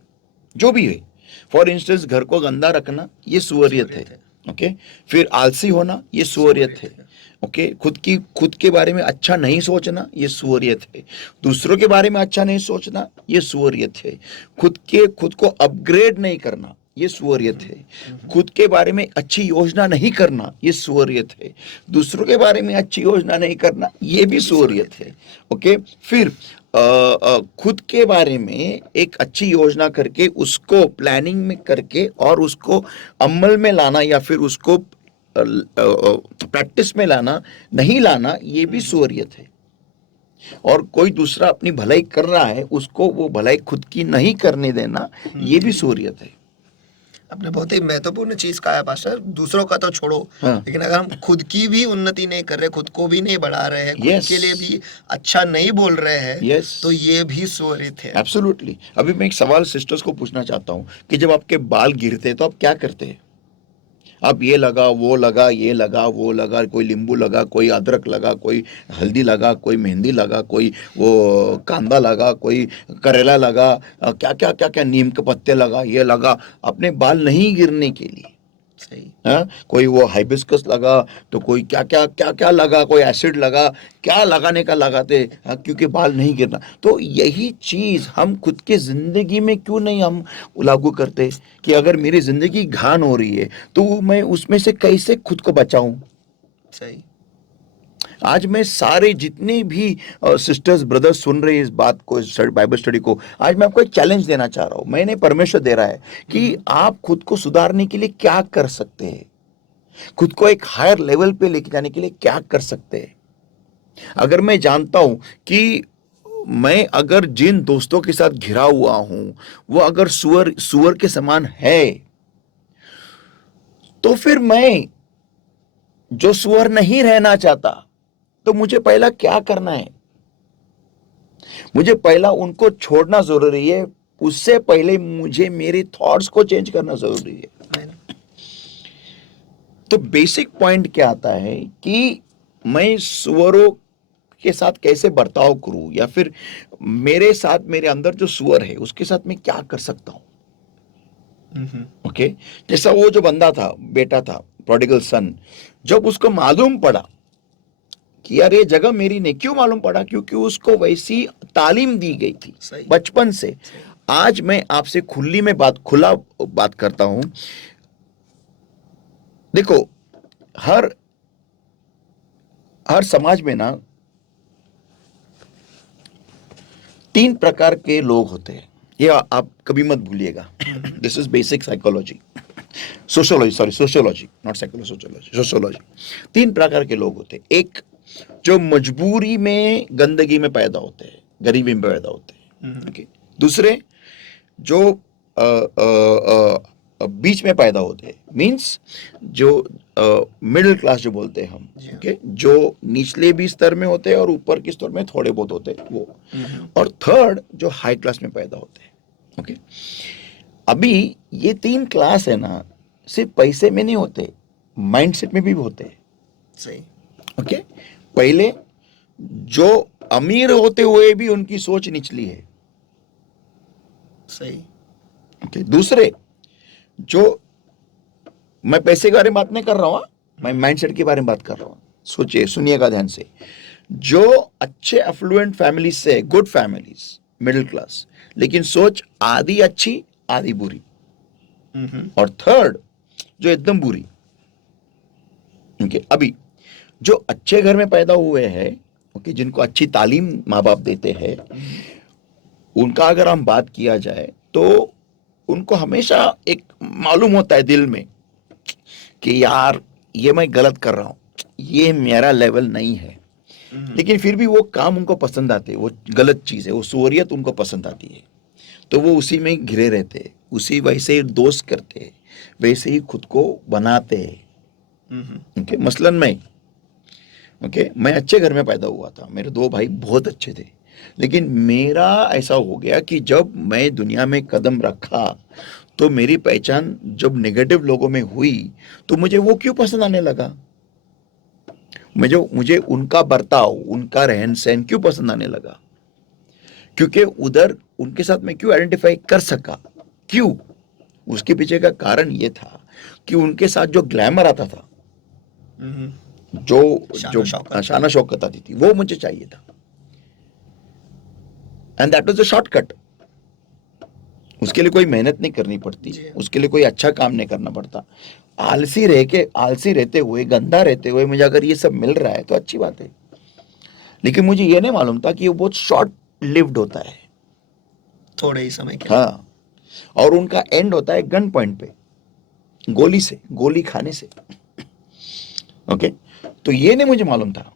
जो भी है। फॉर इंस्टेंस, घर को गंदा रखना ये सुअरियत है। ओके, फिर आलसी होना ये सुअरियत है। ओके, खुद के बारे में अच्छा नहीं सोचना ये सुअरियत है। दूसरों के बारे में अच्छा नहीं सोचना ये सुअरियत है। खुद को अपग्रेड नहीं करना ये सुअरियत है। खुद के बारे में अच्छी योजना नहीं करना ये सुअरियत है। दूसरों के बारे में अच्छी योजना नहीं करना ये भी सुअरियत है। ओके, फिर खुद के बारे में एक अच्छी योजना करके उसको प्लानिंग में करके और उसको अमल में लाना, या फिर उसको प्रैक्टिस में लाना, नहीं लाना, ये भी सुअरियत है। और कोई दूसरा अपनी भलाई कर रहा है, उसको वो भलाई खुद की नहीं करने देना, ये भी सुअरियत है। आपने बहुत ही महत्वपूर्ण चीज कहा है पास्टर। दूसरों का तो छोड़ो, हाँ। लेकिन अगर हम खुद की भी उन्नति नहीं कर रहे, खुद को भी नहीं बढ़ा रहे हैं, खुद Yes. के लिए भी अच्छा नहीं बोल रहे हैं, Yes. तो ये भी सुअरित है। एब्सोल्युटली। अभी मैं एक सवाल सिस्टर्स को पूछना चाहता हूँ कि जब आपके बाल गिरते हैं तो आप क्या करते हैं? आप ये लगा, वो लगा, ये लगा, वो लगा, कोई नींबू लगा, कोई अदरक लगा, कोई हल्दी लगा, कोई मेहंदी लगा, कोई वो कांदा लगा, कोई करेला लगा, क्या क्या क्या क्या, नीम के पत्ते लगा, ये लगा, अपने बाल नहीं गिरने के लिए। सही। हाँ, कोई वो हाइबिस्कस लगा, तो कोई क्या क्या क्या क्या लगा, कोई एसिड लगा, क्या लगाने का लगाते, हाँ, क्योंकि बाल नहीं गिरना। तो यही चीज हम खुद के जिंदगी में क्यों नहीं हम लागू करते कि अगर मेरी जिंदगी घान हो रही है तो मैं उसमें से कैसे खुद को बचाऊं। सही। आज मैं सारे जितने भी सिस्टर्स ब्रदर्स सुन रहे हैं इस बात को, बाइबल स्टडी को, आज मैं आपको एक चैलेंज देना चाह रहा हूं। मैंने परमेश्वर दे रहा है कि आप खुद को सुधारने के लिए क्या कर सकते हैं, खुद को एक हायर लेवल पे लेके जाने के लिए क्या कर सकते हैं। अगर मैं जानता हूं कि मैं अगर जिन दोस्तों के साथ घिरा हुआ हूं वो अगर सुअर के समान है, तो फिर मैं जो सुअर नहीं रहना चाहता, तो मुझे पहला क्या करना है? मुझे पहला उनको छोड़ना जरूरी है। उससे पहले मुझे मेरे थॉट्स को चेंज करना जरूरी है। तो बेसिक पॉइंट क्या आता है कि मैं सुअरों के साथ कैसे बर्ताव करूं, या फिर मेरे साथ, मेरे अंदर जो सुअर है उसके साथ मैं क्या कर सकता हूं। ओके, जैसा वो जो बंदा था, बेटा था, प्रोडिगल सन, जब उसको मालूम पड़ा कि यार ये जगह मेरी नहीं, क्यों मालूम पड़ा? क्योंकि उसको वैसी तालीम दी गई थी सही। बचपन से। आज मैं आपसे खुला बात करता हूं। देखो, हर हर समाज में ना 3 प्रकार के लोग होते हैं, ये आप कभी मत भूलिएगा। This is basic psychology, sociology, not psychology, sociology. 3 प्रकार के लोग होते हैं। एक जो मजबूरी में, गंदगी में पैदा होते हैं, गरीबी में पैदा होते हैं। ओके। दूसरे जो बीच में पैदा होते हैं, मींस जो मिडिल क्लास जो बोलते हैं हम, ओके, जो निचले भी स्तर में होते हैं और ऊपर के स्तर में थोड़े बहुत होते हैं वो। और थर्ड जो हाई क्लास में पैदा होते हैं। ओके, अभी ये 3 क्लास है ना, सिर्फ पैसे में नहीं होते, माइंडसेट में भी होते हैं। सही। ओके, पहले जो अमीर होते हुए भी उनकी सोच निचली है। सही। ओके, दूसरे जो, मैं पैसे के बारे में बात नहीं कर रहा हूं, मैं माइंडसेट के बारे में बात कर रहा हूं। सोचिए, सुनिएगा ध्यान से। जो अच्छे एफ्लुएंट फैमिली से, गुड फैमिलीज, मिडिल क्लास, लेकिन सोच आधी अच्छी आधी बुरी। और थर्ड जो एकदम बुरी। ओके, अभी जो अच्छे घर में पैदा हुए हैं, ओके, जिनको अच्छी तालीम माँ बाप देते हैं, उनका अगर हम बात किया जाए तो उनको हमेशा एक मालूम होता है दिल में कि यार ये मैं गलत कर रहा हूं, ये मेरा लेवल नहीं है, लेकिन फिर भी वो काम उनको पसंद आते हैं, वो गलत चीज है, वो सुअरियत उनको पसंद आती है, तो वो उसी में घिरे रहते हैं, उसी वैसे ही दोस्त करते हैं, वैसे ही खुद को बनाते हैं। ओके, मसलन मैं अच्छे घर में पैदा हुआ था, मेरे 2 भाई बहुत अच्छे थे, लेकिन मेरा ऐसा हो गया कि जब मैं दुनिया में कदम रखा तो मेरी पहचान जब नेगेटिव लोगों में हुई तो मुझे वो क्यों पसंद आने लगा, मुझे उनका बर्ताव, उनका रहन सहन क्यों पसंद आने लगा, क्योंकि उधर उनके साथ मैं क्यों आइडेंटिफाई कर सका, क्यों? उसके पीछे का कारण ये था कि उनके साथ जो ग्लैमर आता था, जो शाना शौकत आती थी, वो मुझे चाहिए था। And that was a shortcut. उसके लिए कोई मेहनत नहीं करनी पड़ती, उसके लिए कोई अच्छा काम नहीं करना पड़ता। आलसी रहते हुए, गंदा रहते हुए मुझे अगर ये सब मिल रहा है तो अच्छी बात है, लेकिन मुझे ये नहीं मालूम था कि ये बहुत शॉर्ट लिव्ड होता है, थोड़े ही समय के लिए। हाँ, और उनका एंड होता है गन पॉइंट पे, गोली खाने से। ओके, तो ये नहीं मुझे मालूम था।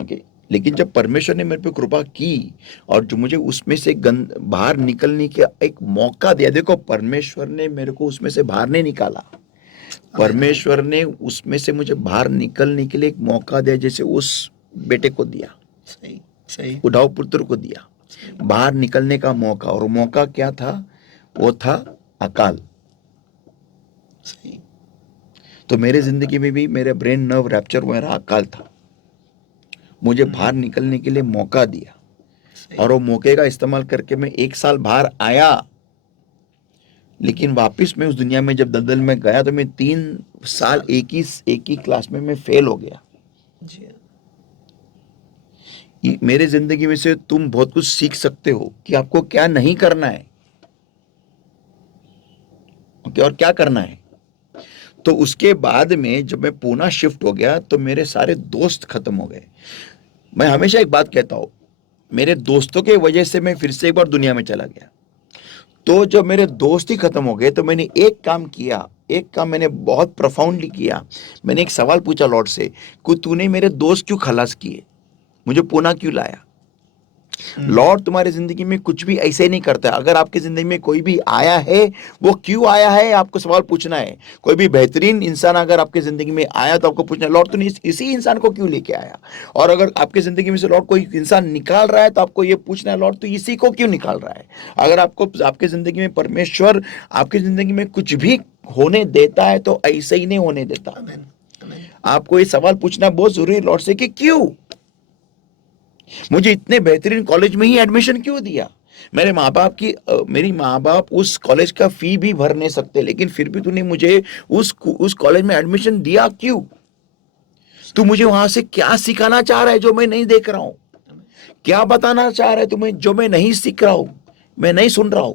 ओके, लेकिन जब परमेश्वर ने मेरे पे कृपा की और जो मुझे उसमें से बाहर निकलने का एक मौका दिया, देखो परमेश्वर ने मेरे को उसमें से बाहर नहीं निकाला, परमेश्वर ने उसमें से मुझे बाहर निकलने के लिए एक मौका दिया, जैसे उस बेटे को दिया, सही। सही। उद्धाव पुत्र को दिया बाहर निकलने का मौका। और मौका क्या था? वो था अकाल। सही। तो मेरे जिंदगी में भी मेरे ब्रेन नर्व रैप्चर, मेरा अकाल था, मुझे बाहर निकलने के लिए मौका दिया, और वो मौके का इस्तेमाल करके मैं 1 साल बाहर आया, लेकिन वापस मैं उस दुनिया में जब दलदल में गया तो मैं 3 साल एक ही क्लास में मैं फेल हो गया। जी। मेरे जिंदगी में से तुम बहुत कुछ सीख सकते हो कि आपको क्या नहीं करना है, ओके, और क्या करना है। तो उसके बाद में जब मैं पूना शिफ्ट हो गया तो मेरे सारे दोस्त खत्म हो गए। मैं हमेशा एक बात कहता हूं, मेरे दोस्तों के वजह से मैं फिर से एक बार दुनिया में चला गया। तो जब मेरे दोस्त ही खत्म हो गए तो मैंने एक काम मैंने बहुत प्रोफाउंडली किया। मैंने एक सवाल पूछा लॉर्ड से कि तूने मेरे दोस्त क्यों खलास किए, मुझे पुणे क्यों लाया? लॉर्ड तुम्हारी जिंदगी में कुछ भी ऐसे नहीं करता। अगर आपकी जिंदगी में कोई भी आया है, वो क्यों आया है, आपको सवाल पूछना है। कोई भी बेहतरीन इंसान अगर आपकी जिंदगी में आया तो आपको पूछना है, लॉर्ड तूने इसी इंसान को क्यों लेके आया? और अगर आपकी जिंदगी में से लॉर्ड कोई इंसान निकाल रहा है तो आपको ये पूछना है, लॉर्ड तू इसी को क्यों निकाल रहा है? अगर आपको आपकी जिंदगी में परमेश्वर आपकी जिंदगी में कुछ भी होने देता है तो ऐसे ही नहीं होने देता। आपको ये सवाल पूछना बहुत जरूरी है लॉर्ड से कि क्यों मुझे इतने बेहतरीन कॉलेज में ही एडमिशन क्यों दिया। मेरे माँ बाप की मेरी माँ बाप उस कॉलेज का फी भी भर नहीं सकते, लेकिन फिर भी तूने मुझे उस कॉलेज में एडमिशन दिया क्यों। तू मुझे वहां से क्या सिखाना चाह रहा है जो मैं नहीं देख रहा हूं, क्या बताना चाह रहा है तुम्हें जो मैं नहीं सीख रहा हूं, मैं नहीं सुन रहा हूं।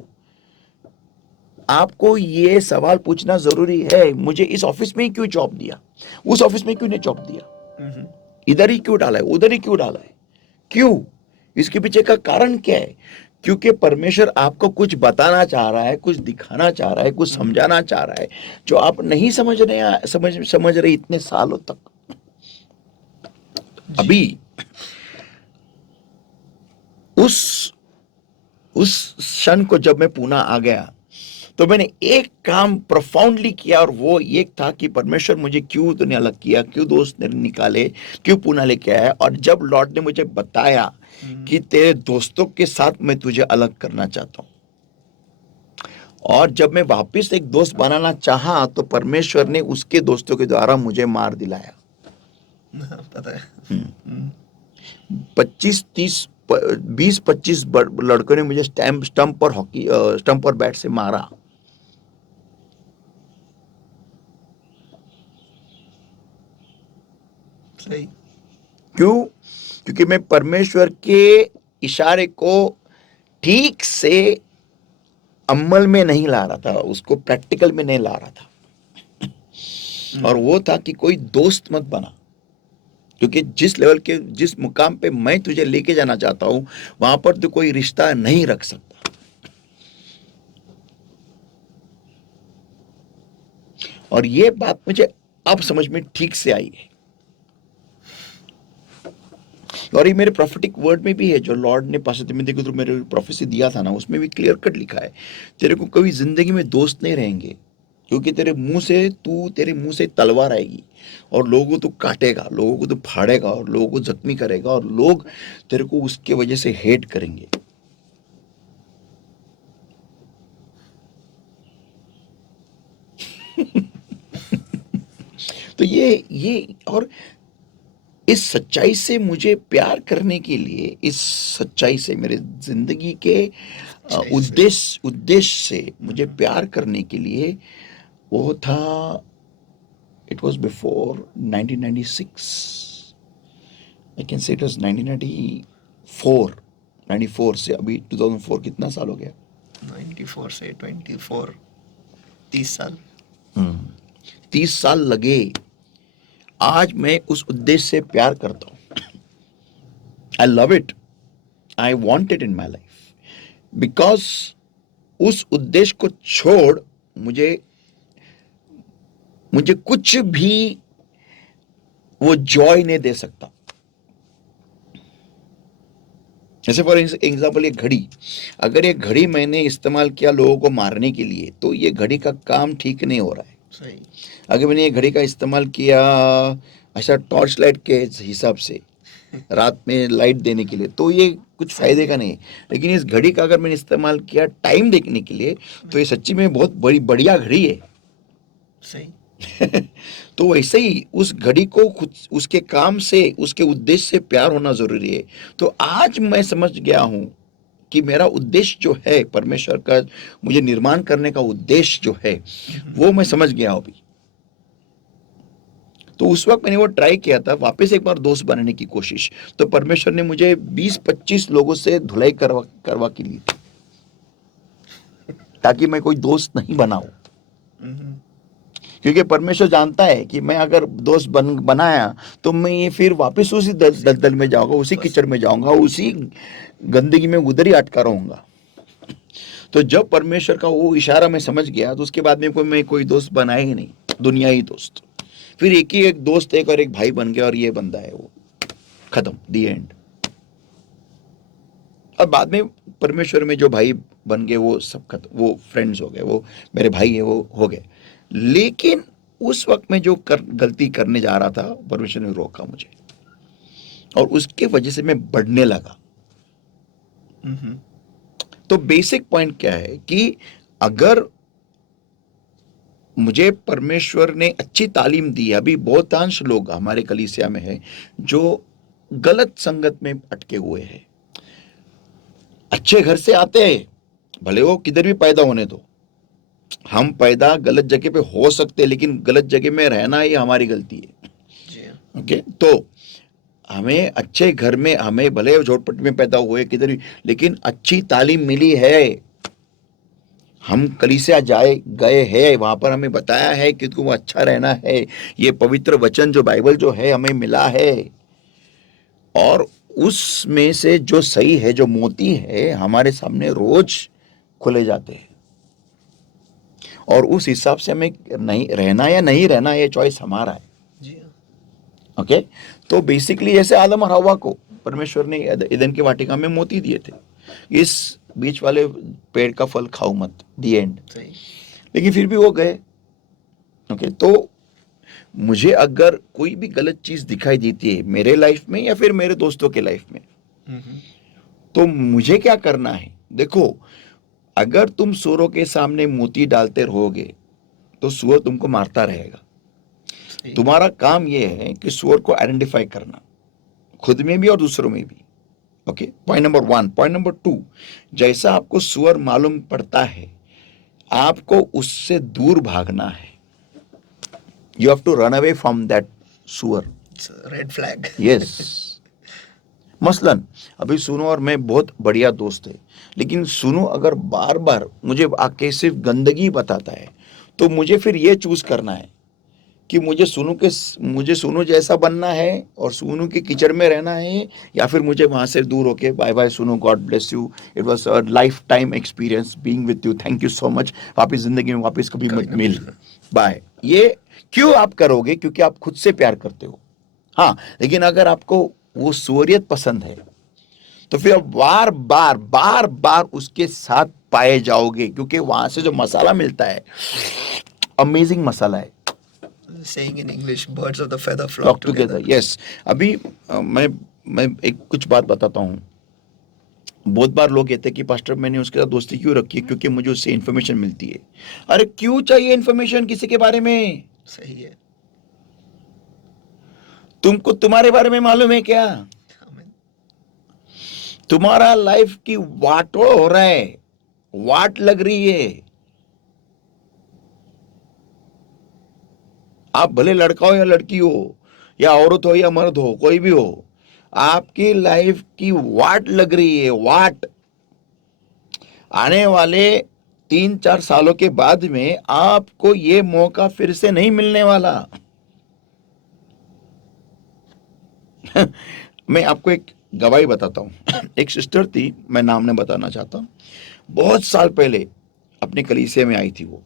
आपको ये सवाल पूछना जरूरी है, मुझे इस ऑफिस में ही क्यों जॉब दिया, उस ऑफिस में क्यों नहीं जॉब दिया, इधर ही क्यों डाला है, उधर ही क्यों डाला है, क्यों, इसके पीछे का कारण क्या है। क्योंकि परमेश्वर आपको कुछ बताना चाह रहा है, कुछ दिखाना चाह रहा है, कुछ समझाना चाह रहा है जो आप नहीं समझ रहे इतने सालों तक। अभी उस क्षण को जब मैं पुणे आ गया तो मैंने एक काम प्रोफाउंडली किया, और वो ये था कि परमेश्वर मुझे क्यों तूने अलग किया, क्यों दोस्त निकाले, क्यों पुणे लेके आया। और जब लॉर्ड ने मुझे बताया कि तेरे दोस्तों के साथ मैं तुझे अलग करना चाहता हूं, और जब मैं वापस एक दोस्त बनाना चाहा तो परमेश्वर ने उसके दोस्तों के द्वारा मुझे मार दिलाया। पता है। 25-30 20-25 लड़कों ने मुझे स्टंप और बैट से मारा। सही। क्यों? क्योंकि मैं परमेश्वर के इशारे को ठीक से अमल में नहीं ला रहा था, उसको प्रैक्टिकल में नहीं ला रहा था। और वो था कि कोई दोस्त मत बना, क्योंकि जिस लेवल के जिस मुकाम पे मैं तुझे लेके जाना चाहता हूं वहां पर तो कोई रिश्ता नहीं रख सकता। और ये बात मुझे अब समझ में ठीक से आई है, और ये मेरे प्रोफेटिक वर्ड में भी है जो लॉर्ड ने पास्टर तिमोथी को मेरे प्रोफेसी दिया था ना, उसमें भी क्लियर कट लिखा है, तेरे को कभी जिंदगी में दोस्त नहीं रहेंगे, क्योंकि तेरे मुंह से तलवार आएगी और लोगों को तू काटेगा, लोगों को तू फाड़ेगा और लोगों को जख्मी करेगा, और लोग तेरे को उसके वजह से हेट करेंगे। तो ये और इस सच्चाई से मुझे प्यार करने के लिए, इस सच्चाई से मेरे जिंदगी के उद्देश्य से मुझे प्यार करने के लिए वो था, it was before 1996, I can say it was 1994। 94 से अभी 2004 कितना साल हो गया? 94 से 24, 30 साल। 30 साल लगे। आज मैं उस उद्देश्य से प्यार करता हूं। I love it, I want it in my life, because उस उद्देश्य को छोड़ मुझे कुछ भी वो जॉय नहीं दे सकता। जैसे फॉर एग्जाम्पल ये घड़ी, अगर ये घड़ी मैंने इस्तेमाल किया लोगों को मारने के लिए तो ये घड़ी का काम ठीक नहीं हो रहा है। सही। अगर मैंने ये घड़ी का इस्तेमाल किया ऐसा टॉर्च लाइट के हिसाब से रात में लाइट देने के लिए तो ये कुछ फायदे का नहीं है। लेकिन इस घड़ी का अगर मैंने इस्तेमाल किया टाइम देखने के लिए तो ये सच्ची में बहुत बढ़िया घड़ी है। सही। तो वैसे ही उस घड़ी को खुद उसके काम से, उसके उद्देश्य से प्यार होना जरूरी है। तो आज मैं समझ गया हूं कि मेरा उद्देश्य जो है, परमेश्वर का मुझे निर्माण करने का उद्देश्य जो है वो मैं समझ गया हूं अभी। तो उस वक्त मैंने वो ट्राई किया था, वापस एक बार दोस्त बनाने की कोशिश, तो परमेश्वर ने मुझे 20-25 लोगों से धुलाई करवा के ली ताकि मैं कोई दोस्त नहीं बनाऊं। क्योंकि परमेश्वर जानता है कि मैं अगर दोस्त बनाया तो मैं ये फिर वापस उसी दलदल में जाऊंगा, उसी कीचड़ में जाऊंगा, उसी गंदगी में उधर ही अटका रहूंगा। तो जब परमेश्वर का वो इशारा मैं समझ गया तो उसके बाद में मैं कोई दोस्त बनाया ही नहीं, दुनिया ही दोस्त। फिर एक दोस्त एक और एक भाई बन गया, और ये बंदा है वो खत्म, दी एंड। और बाद में परमेश्वर में जो भाई बन गए वो सब खत्म, वो फ्रेंड्स हो गए, वो मेरे भाई है वो हो गए। लेकिन उस वक्त में जो गलती करने जा रहा था परमेश्वर ने रोका मुझे, और उसके वजह से मैं बढ़ने लगा। तो बेसिक पॉइंट क्या है कि अगर मुझे परमेश्वर ने अच्छी तालीम दी है। अभी बहुतांश लोग हमारे कलीसिया में है जो गलत संगत में अटके हुए हैं। अच्छे घर से आते हैं, भले वो किधर भी पैदा होने दो, हम पैदा गलत जगह पे हो सकते हैं, लेकिन गलत जगह में रहना ये हमारी गलती है। जी हाँ, ओके, तो हमें अच्छे घर में, हमें भले झोपड़पट्टी में पैदा हुए किधर भी, लेकिन अच्छी तालीम मिली है। हम कलीसिया जाए गए हैं, वहां पर हमें बताया है कि तुम अच्छा रहना है। ये पवित्र वचन जो बाइबल जो है हमें मिला है, और उसमें से जो सही है, जो मोती है, हमारे सामने रोज खुले जाते हैं। और उस हिसाब से हमें नहीं रहना या नहीं रहना, ये चॉइस हमारा है। जी हाँ, ओके, तो बेसिकली जैसे आदम और हवा को परमेश्वर ने ईदन की वाटिका में मोती दिए थे, इस बीच वाले पेड़ का फल खाओ मत, दी एंड। सही, लेकिन फिर भी वो गए। ओके, तो मुझे अगर कोई भी गलत चीज दिखाई देती है मेरे लाइफ में या फिर मेरे दोस्तों के लाइफ में, तो मुझे क्या करना है? देखो, अगर तुम सूअरों के सामने मोती डालते रहोगे तो सूअर तुमको मारता रहेगा। सही, तुम्हारा काम यह है कि सूअर को आइडेंटिफाई करना, खुद में भी और दूसरों में भी। Okay, point number 1। Point number 2, जैसा आपको सूअर मालूम पड़ता है, आपको उससे दूर भागना है। You have to run away from that सूअर। Red flag. यस। मसलन अभी सुनो और मैं बहुत बढ़िया दोस्त है, लेकिन सुनो अगर बार बार मुझे आके सिर्फ गंदगी बताता है, तो मुझे फिर ये चूज करना है कि मुझे सुनो जैसा बनना है और सुनो के कीचड़ में रहना है, या फिर मुझे वहां से दूर होके बाय बाय सुनो, God bless you, it was a life time experience being with you, thank you so much, वापिस जिंदगी में वापिस कभी मत मिल, बाय। ये क्यों आप करोगे? क्योंकि आप खुद से प्यार करते हो। हाँ, लेकिन अगर आपको वो सूअरियत पसंद है, तो फिर आप बार बार उसके साथ पाए जाओगे, क्योंकि वहां से जो मसाला मिलता है, अमेजिंग मसाला है। Saying in English, birds of the feather flock talk together. Together, yes. अभी मैं एक कुछ बात बताता हूँ। बहुत बार लोग कहते हैं कि पास्टर मैंने उसके साथ दोस्ती क्यों रखी है? क्योंकि मुझे उससे इन्फॉर्मेशन मिलती है। अरे क्यों चाहिए इन्फॉर्मेशन किसी के बारे में? सही है, तुमको तुम्हारे बारे में मालूम है क्या? आमीन, तुम्हारा लाइफ की वाटोड़ हो रहा है, वाट लग रही है। आप भले लड़का हो या लड़की हो, या औरत हो या मर्द हो, कोई भी हो, आपकी लाइफ की वाट लग रही है, वाट। आने वाले 3-4 सालों के बाद में आपको ये मौका फिर से नहीं मिलने वाला। मैं आपको एक गवाही बताता हूं। एक सिस्टर थी, मैं नाम नहीं बताना चाहता, बहुत साल पहले अपने कलीसिया में आई थी। वो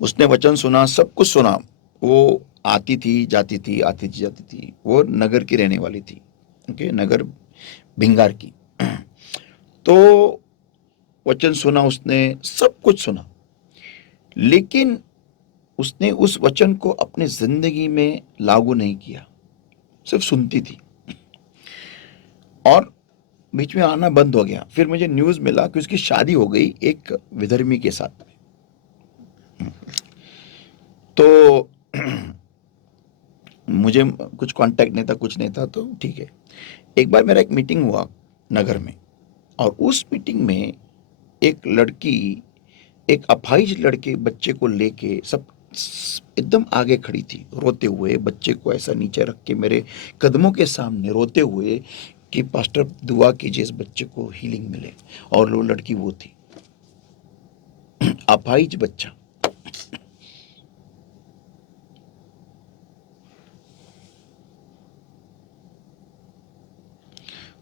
उसने वचन सुना, सब कुछ सुना। वो आती थी जाती थी, आती थी जाती थी। वो नगर की रहने वाली थी, ओके, नगर भिंगार की। तो वचन सुना उसने, सब कुछ सुना, लेकिन उसने उस वचन को अपने जिंदगी में लागू नहीं किया, सिर्फ सुनती थी और बीच में आना बंद हो गया। फिर मुझे न्यूज़ मिला कि उसकी शादी हो गई एक विधर्मी के साथ में। तो मुझे कुछ कांटेक्ट नहीं था, कुछ नहीं था, तो ठीक है। एक बार मेरा एक मीटिंग हुआ नगर में, और उस मीटिंग में एक लड़की, एक अपाहिज लड़के बच्चे को लेके सब एकदम आगे खड़ी थी, रोते हुए, बच्चे को ऐसा नीचे रख के मेरे कदमों के सामने रोते हुए कि पास्टर दुआ कीजिए इस बच्चे को हीलिंग मिले। और वो लड़की वो थी, अपाहिज बच्चा।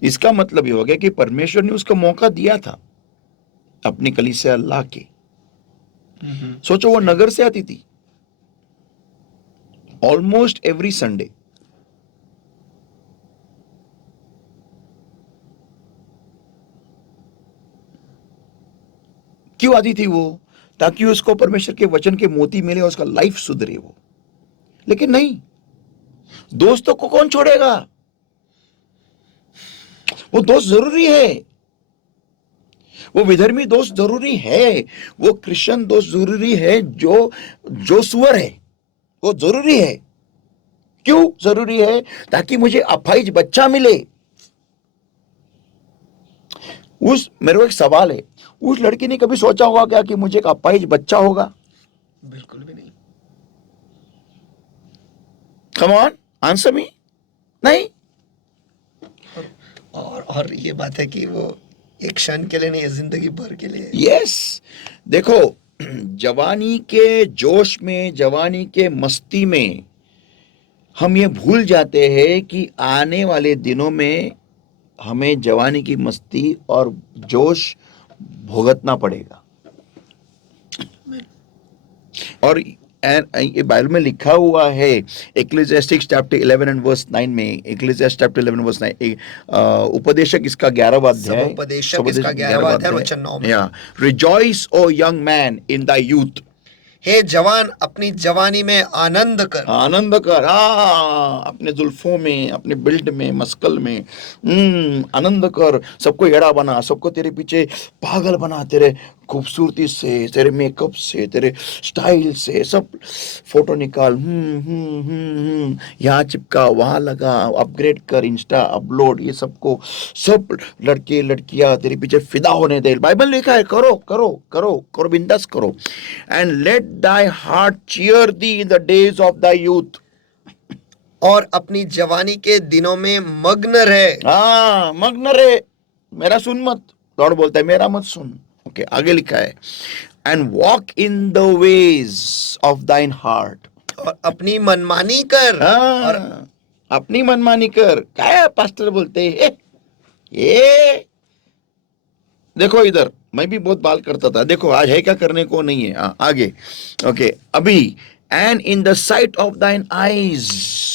इसका मतलब ये हो गया कि परमेश्वर ने उसको मौका दिया था अपनी कलीसिया ला के। सोचो, वो नगर से आती थी ऑलमोस्ट एवरी संडे। क्यों आती थी वो? ताकि उसको परमेश्वर के वचन के मोती मिले और उसका लाइफ सुधरे वो। लेकिन नहीं, दोस्तों को कौन छोड़ेगा? वो दोस्त जरूरी है, वो विधर्मी दोस्त जरूरी है, वो क्रिश्चियन दोस्त जरूरी है, जो सुअर है वो जरूरी है। क्यों जरूरी है? ताकि मुझे अपाहिज बच्चा मिले। मेरे को एक सवाल है, उस लड़की ने कभी सोचा होगा क्या कि मुझे एक अपाहिज बच्चा होगा? बिल्कुल भी नहीं। Come on, answer me. नहीं। और ये बात है कि वो एक क्षण के लिए नहीं है, जिंदगी भर के लिए। यस, देखो, जवानी के जोश में, जवानी के मस्ती में हम ये भूल जाते हैं कि आने वाले दिनों में हमें जवानी की मस्ती और जोश भुगतना पड़ेगा। और ये बाइबल में लिखा हुआ है, इक्लेसियास्टिक्स चैप्टर 11 एंड वर्स 9 में, इक्लेसियास्टिक्स चैप्टर 11 वर्स 9, उपदेशक इसका 11वां अध्याय, समुपदेशक इसका 11वां अध्याय वचन 9 में। या rejoice O young man in the youth, हे जवान अपनी जवानी में आनंद कर। आनंद कर, अपने जुल्फों में, अपने बिल्ड में, मस्कल में, आनंद कर। सबको एड़ा बना, सबको तेरे पीछे पागल बना, तेरे खूबसूरती से, तेरे मेकअप से, तेरे स्टाइल से, सब फोटो निकाल, यहाँ चिपका, वहां लगा, अपग्रेड कर, इंस्टा अपलोड, ये सबको, सब लड़के लड़कियां तेरे पीछे फिदा होने दे। बाइबल लिखा है, करो करो करो करो, बिंदास करो। And let thy heart cheer thee in the days of the youth, और अपनी जवानी के दिनों में मग्न रहे। मग्न रहे। मेरा सुन मत, लॉर्ड बोलता है मेरा मत सुन। ओके, आगे लिखा है, and walk in the ways of दाइन हार्ट, और अपनी मनमानी कर। और अपनी मनमानी कर। क्या पास्टर बोलते हैं? ये देखो, इधर मैं भी बहुत बाल करता था, देखो आज है क्या करने को नहीं है। आगे, ओके, अभी, and in the site of दाइन आईज,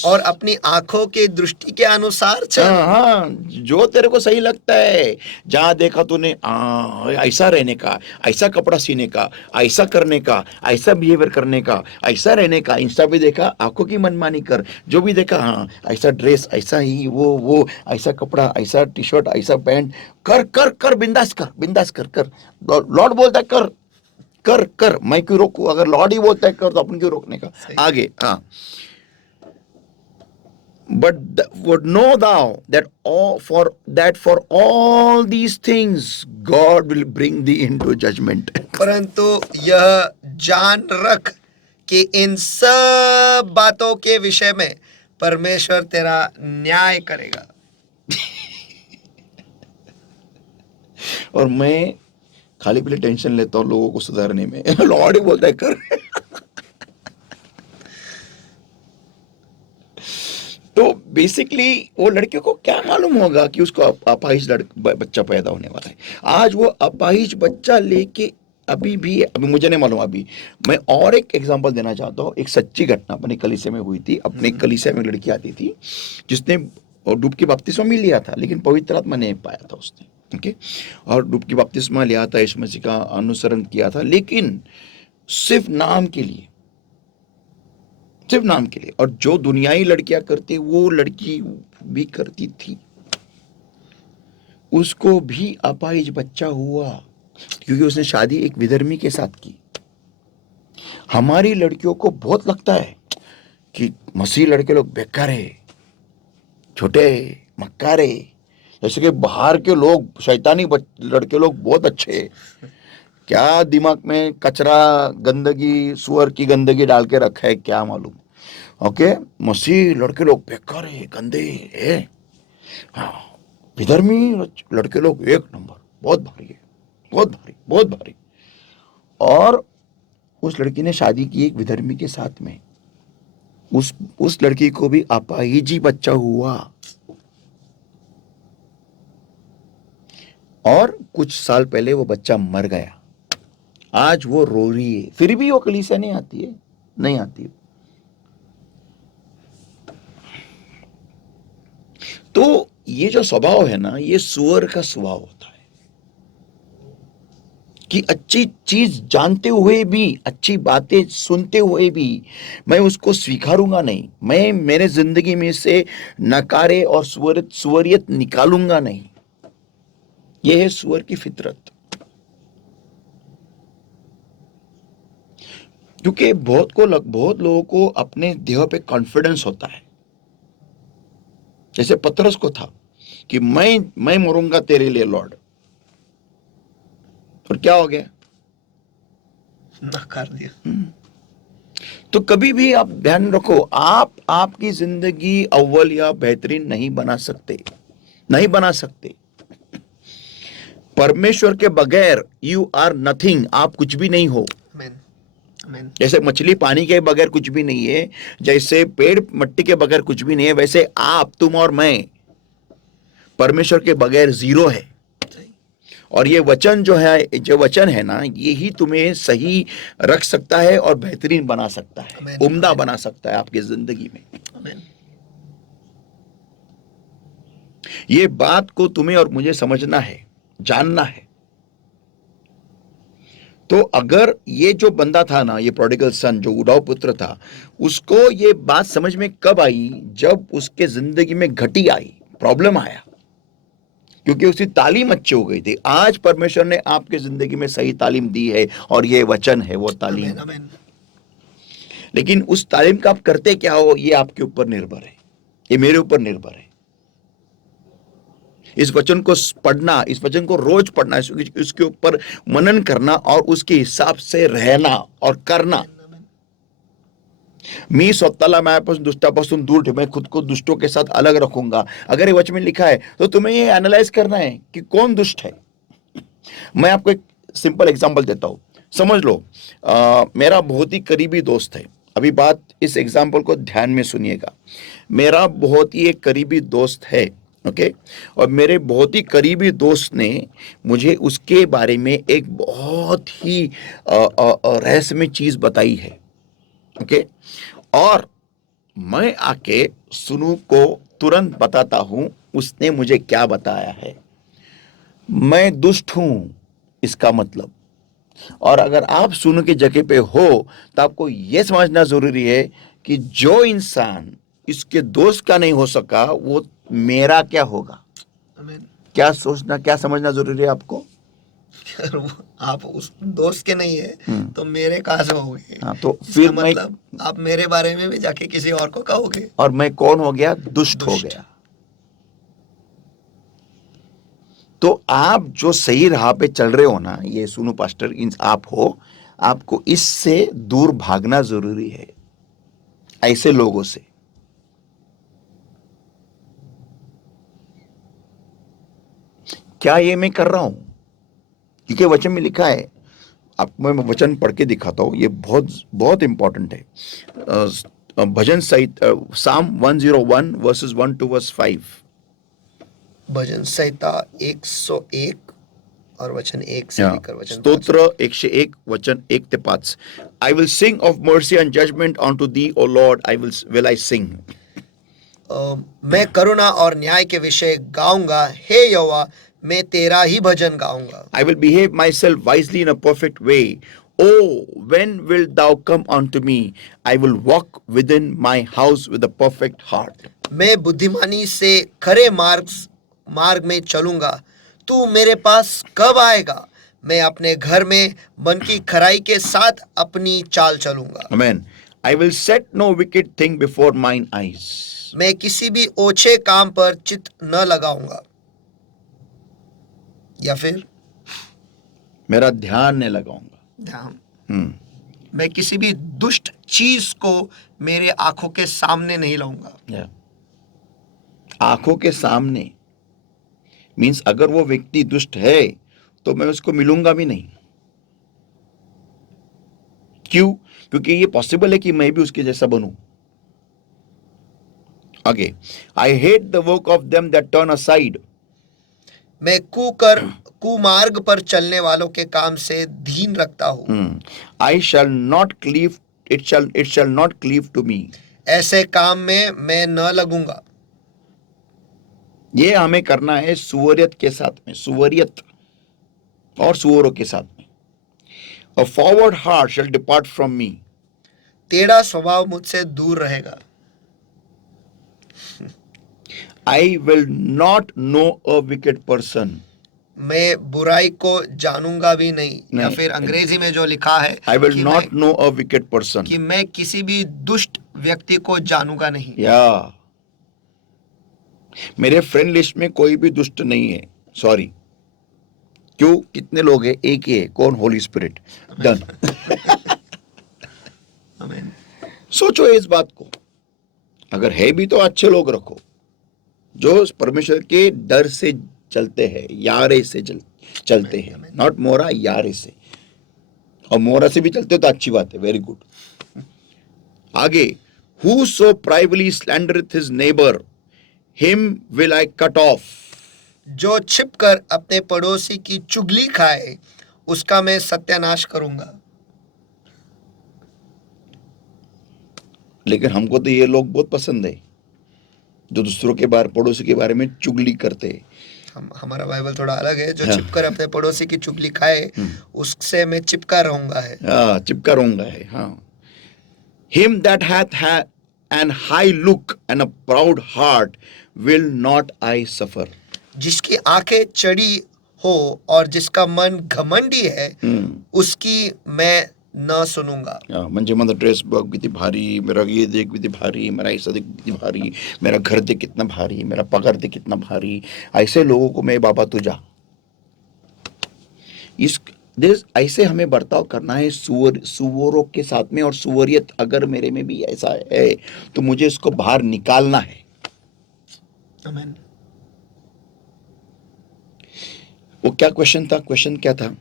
और अपनी आंखों के दृष्टि के अनुसार चल। जो तेरे को सही लगता है, जहां देखा तूने ऐसा रहने का, ऐसा कपड़ा सीने का, ऐसा करने का, ऐसा बिहेवियर करने का, ऐसा रहने का, इंस्टा पे देखा, आंखों की मनमानी कर। जो भी देखा, ऐसा ड्रेस, ऐसा ही वो ऐसा कपड़ा, ऐसा टी शर्ट, ऐसा पैंट, कर कर कर, बिंदास कर, बिंदास कर कर। लॉर्ड बोलता है कर कर कर, मैं क्यों रोकू? अगर लॉर्ड ही बोलता है कर, तो अपन क्यों रोकने का? आगे, but would know thou that for all these things God will bring thee into judgment. परंतु यह जान रख कि इन सब बातों के विषय में परमेश्वर तेरा न्याय करेगा। और मैं खाली पीली टेंशन लेता हूँ लोगों को सुधारने में। लॉर्ड ही बोलता है कर। तो बेसिकली वो लड़के को क्या मालूम होगा कि उसको अपाहिज बच्चा पैदा होने वाला है। आज वो अपाहिज बच्चा लेके अभी मुझे नहीं मालूम। अभी मैं और एक एग्जांपल देना चाहता हूँ। एक सच्ची घटना अपने कलीसिया में हुई थी। अपने कलीसिया में एक लड़की आती थी जिसने डुबकी बपतिस्मा भी लिया था, लेकिन पवित्र आत्मा नहीं पाया था उसने। ओके, और डुबकी बपतिस्मा लिया था, यीशु मसीह का अनुसरण किया था, लेकिन सिर्फ नाम के लिए, सिर्फ नाम के लिए। और जो दुनियाई लड़कियां करती वो लड़की भी करती थी। उसको भी अपाहिज बच्चा हुआ क्योंकि उसने शादी एक विधर्मी के साथ की। हमारी लड़कियों को बहुत लगता है कि मसीह लड़के लोग बेकार है, छोटे मक्कारे, जैसे कि बाहर के लोग शैतानी लड़के लोग बहुत अच्छे हैं। क्या दिमाग में कचरा, गंदगी, सुअर की गंदगी डाल के रखा है क्या मालूम। ओके, मसीह लड़के लोग बेकार है, गंदे है। विधर्मी लड़के लोग एक नंबर, बहुत भारी है, बहुत भारी, बहुत भारी। और उस लड़की ने शादी की एक विधर्मी के साथ में। उस लड़की को भी अपाहिजी बच्चा हुआ और कुछ साल पहले वो बच्चा मर गया। आज वो रो रही है, फिर भी वो कलीसिया नहीं आती है, नहीं आती है। तो ये जो स्वभाव है ना, ये सुअर का स्वभाव होता है कि अच्छी चीज जानते हुए भी, अच्छी बातें सुनते हुए भी मैं उसको स्वीकारूंगा नहीं। मैं मेरे जिंदगी में से नकारे और सुअरियत निकालूंगा नहीं। यह है सुअर की फितरत। क्योंकि बहुत लोगों को अपने देह पे कॉन्फिडेंस होता है, जैसे पतरस को था कि मैं मरूंगा तेरे लिए लॉर्ड, और क्या हो गया? नकार दिया। तो कभी भी आप ध्यान रखो, आप आपकी जिंदगी अव्वल या बेहतरीन नहीं बना सकते, नहीं बना सकते। परमेश्वर के बगैर यू आर नथिंग, आप कुछ भी नहीं हो। आमीन, आमीन, जैसे मछली पानी के बगैर कुछ भी नहीं है, जैसे पेड़ मट्टी के बगैर कुछ भी नहीं है, वैसे आप, तुम और मैं परमेश्वर के बगैर जीरो है। सही, और ये वचन जो वचन है ना, यही तुम्हें सही रख सकता है और बेहतरीन बना सकता है, आमीन, उम्दा आमीन, बना सकता है आपकी जिंदगी में। आमीन, ये बात को तुम्हें और मुझे समझना है, जानना है। तो अगर ये जो बंदा था ना, ये प्रोडिगल सन, जो उड़ाऊ पुत्र था, उसको ये बात समझ में कब आई? जब उसके जिंदगी में घटी आई, प्रॉब्लम आया, क्योंकि उसकी तालीम अच्छी हो गई थी। आज परमेश्वर ने आपके जिंदगी में सही तालीम दी है, और ये वचन है वो तालीम। आमीन, आमीन, लेकिन उस तालीम का आप करते क्या हो, ये आपके ऊपर निर्भर है, ये मेरे ऊपर निर्भर है। इस वचन को पढ़ना, इस वचन को रोज पढ़ना, इसके ऊपर मनन करना और उसके हिसाब से रहना और करना। आमीन, मी स्वतःला मायापासून दुष्टापासून दूर ठेव, मैं खुद को दुष्टों के साथ अलग रखूंगा। अगर ये वचन में लिखा है तो तुम्हें ये एनालाइज करना है कि कौन दुष्ट है। मैं आपको एक सिंपल एग्जांपल देता हूं, समझ लो। मेरा बहुत ही करीबी दोस्त है, अभी बात, इस एग्जांपल को ध्यान में सुनिएगा। मेरा बहुत ही एक करीबी दोस्त है, ओके, और मेरे बहुत ही करीबी दोस्त ने मुझे उसके बारे में एक बहुत ही रहस्यमय चीज बताई है, ओके। और मैं आके सुनु को तुरंत बताता हूं उसने मुझे क्या बताया है। मैं दुष्ट हूं, इसका मतलब। और अगर आप सुनु की जगह पे हो तो आपको यह समझना जरूरी है कि जो इंसान इसके दोस्त का नहीं हो सका, वो मेरा क्या होगा। आमीन। क्या सोचना, क्या समझना जरूरी है आपको? अगर आप उस दोस्त के नहीं है तो मेरे कहाँ से होगे? हाँ, तो इसका फिर मैं, मतलब आप मेरे बारे में भी जाके किसी और को कहोगे। और मैं कौन हो गया? दुष्ट हो दुष्ट। गया। तो आप जो सही राह पे चल रहे हो ना, ये सुनो पास्टर, इन आप हो, आपको इससे दूर भागना जरूरी है, ऐसे लोगों से। क्या ये मैं कर रहा हूं? क्योंकि वचन में लिखा है, आपको मैं वचन पढ़ के दिखाता हूं, ये बहुत बहुत इंपॉर्टेंट है। भजन सहित साम 101 वर्सेस 1 to verse 5। भजन संहिता 101 और वचन 1 से Yeah. लेकर वचन 5 स्तोत्र 101 वचन 1 ते 5। I will sing of mercy and judgment unto thee, O Lord, will I sing. मैं करुणा और न्याय के विषय गाऊंगा, हे यहोवा मैं तेरा ही भजन गाऊंगा। I will behave myself wisely in a perfect way. Oh, when wilt thou come unto me? I will walk within my house with a perfect heart. मैं बुद्धिमानी से खरे मार्ग में चलूंगा, तू मेरे पास कब आएगा? मैं अपने घर में मन की खराई के साथ अपनी चाल चलूंगा। Amen. I will set no wicked thing before mine eyes. मैं किसी भी ओछे काम पर चित्त न लगाऊंगा, या फिर मेरा ध्यान नहीं लगाऊंगा। ध्यान, मैं किसी भी दुष्ट चीज को मेरे आंखों के सामने नहीं लाऊंगा। Yeah. आंखों के सामने मीन्स अगर वो व्यक्ति दुष्ट है तो मैं उसको मिलूंगा भी नहीं। क्यों? क्योंकि ये पॉसिबल है कि मैं भी उसके जैसा बनूं। आगे, I hate the work of them that turn aside. मैं कुमार्ग पर चलने वालों के काम से धीन रखता हूँ। I shall not cleave, it shall not cleave to me. ऐसे काम में मैं न लगूंगा। ये हमें करना है सुवरियत के साथ में, सुवरियत और सुअरों के साथ में। A forward heart shall depart from me. टेढ़ा स्वभाव मुझसे दूर रहेगा। I will not know a wicked person. मैं बुराई को जानूंगा भी नहीं, या नहीं। फिर अंग्रेजी में जो लिखा है I will कि not know a wicked person. कि मैं किसी भी दुष्ट व्यक्ति को जानूंगा नहीं। या मेरे फ्रेंड लिस्ट में कोई भी दुष्ट नहीं है, सॉरी। क्यों? कितने लोग हैं? एक ही है, कौन? होली स्पिरिट। डन। आमीन। सोचो इस बात को, अगर है भी तो अच्छे लोग रखो जो परमेश्वर के डर से चलते हैं, यारे से चलते हैं, नॉट मोरा, यारे से। और मोरा से भी चलते हो तो अच्छी बात है, वेरी गुड। आगे, who so privily slandereth his neighbour, him will I cut off. जो छिपकर अपने पड़ोसी की चुगली खाए, उसका मैं सत्यानाश करूंगा। लेकिन हमको तो ये लोग बहुत पसंद है जो दूसरों के बारे, पड़ोसी के बारे में चुगली करते हैं। हमारा बाइबल थोड़ा अलग है। जो हाँ। छिपकर अपने पड़ोसी की चुगली खाए, उससे मैं चिपका रहूंगा है। हाँ, चिपका रहूंगा है। हाँ, him that hath an high look and a proud heart will not I suffer. जिसकी आंखें चढ़ी हो और जिसका मन घमंडी है, उसकी मैं न सुनूंगा। म्हणजे माझा ड्रेस बघ किती भारी, मेरा ये देख किती भारी, मेरा ऐसा देख किती भारी, मेरा घर देख कितना भारी, मेरा पगार देख कितना भारी। ऐसे लोगों को मैं बाबा तू जा, ऐसे हमें बर्ताव करना है सुअरों के साथ में। और सुअरियत अगर मेरे में भी ऐसा है तो मुझे इसको बाहर निकालना है। आमीन। वो क्या क्वेश्चन था? क्वेश्चन क्या था?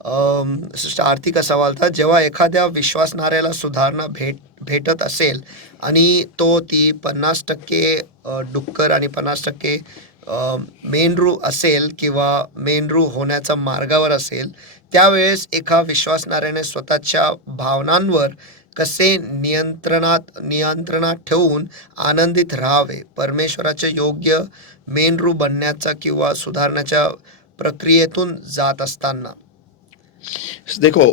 सिस्टर आरती का सवाल था, जेव्हा एखाद्या विश्वासणाऱ्याला सुधारणा भेटत असेल आणि तो ती 50% डुक्कर आणि 50% मेंढरू असेल किंवा मेंढरू होण्याच्या मार्गावर असेल, त्यावेळेस एका विश्वासणाऱ्याने स्वतःच्या भावनांवर कसे नियंत्रणात ठेवून आनंदित राहावे, परमेश्वराचे योग्य मेंढरू बनण्याचा किंवा सुधारण्याच्या प्रक्रियेतून जात असताना। देखो,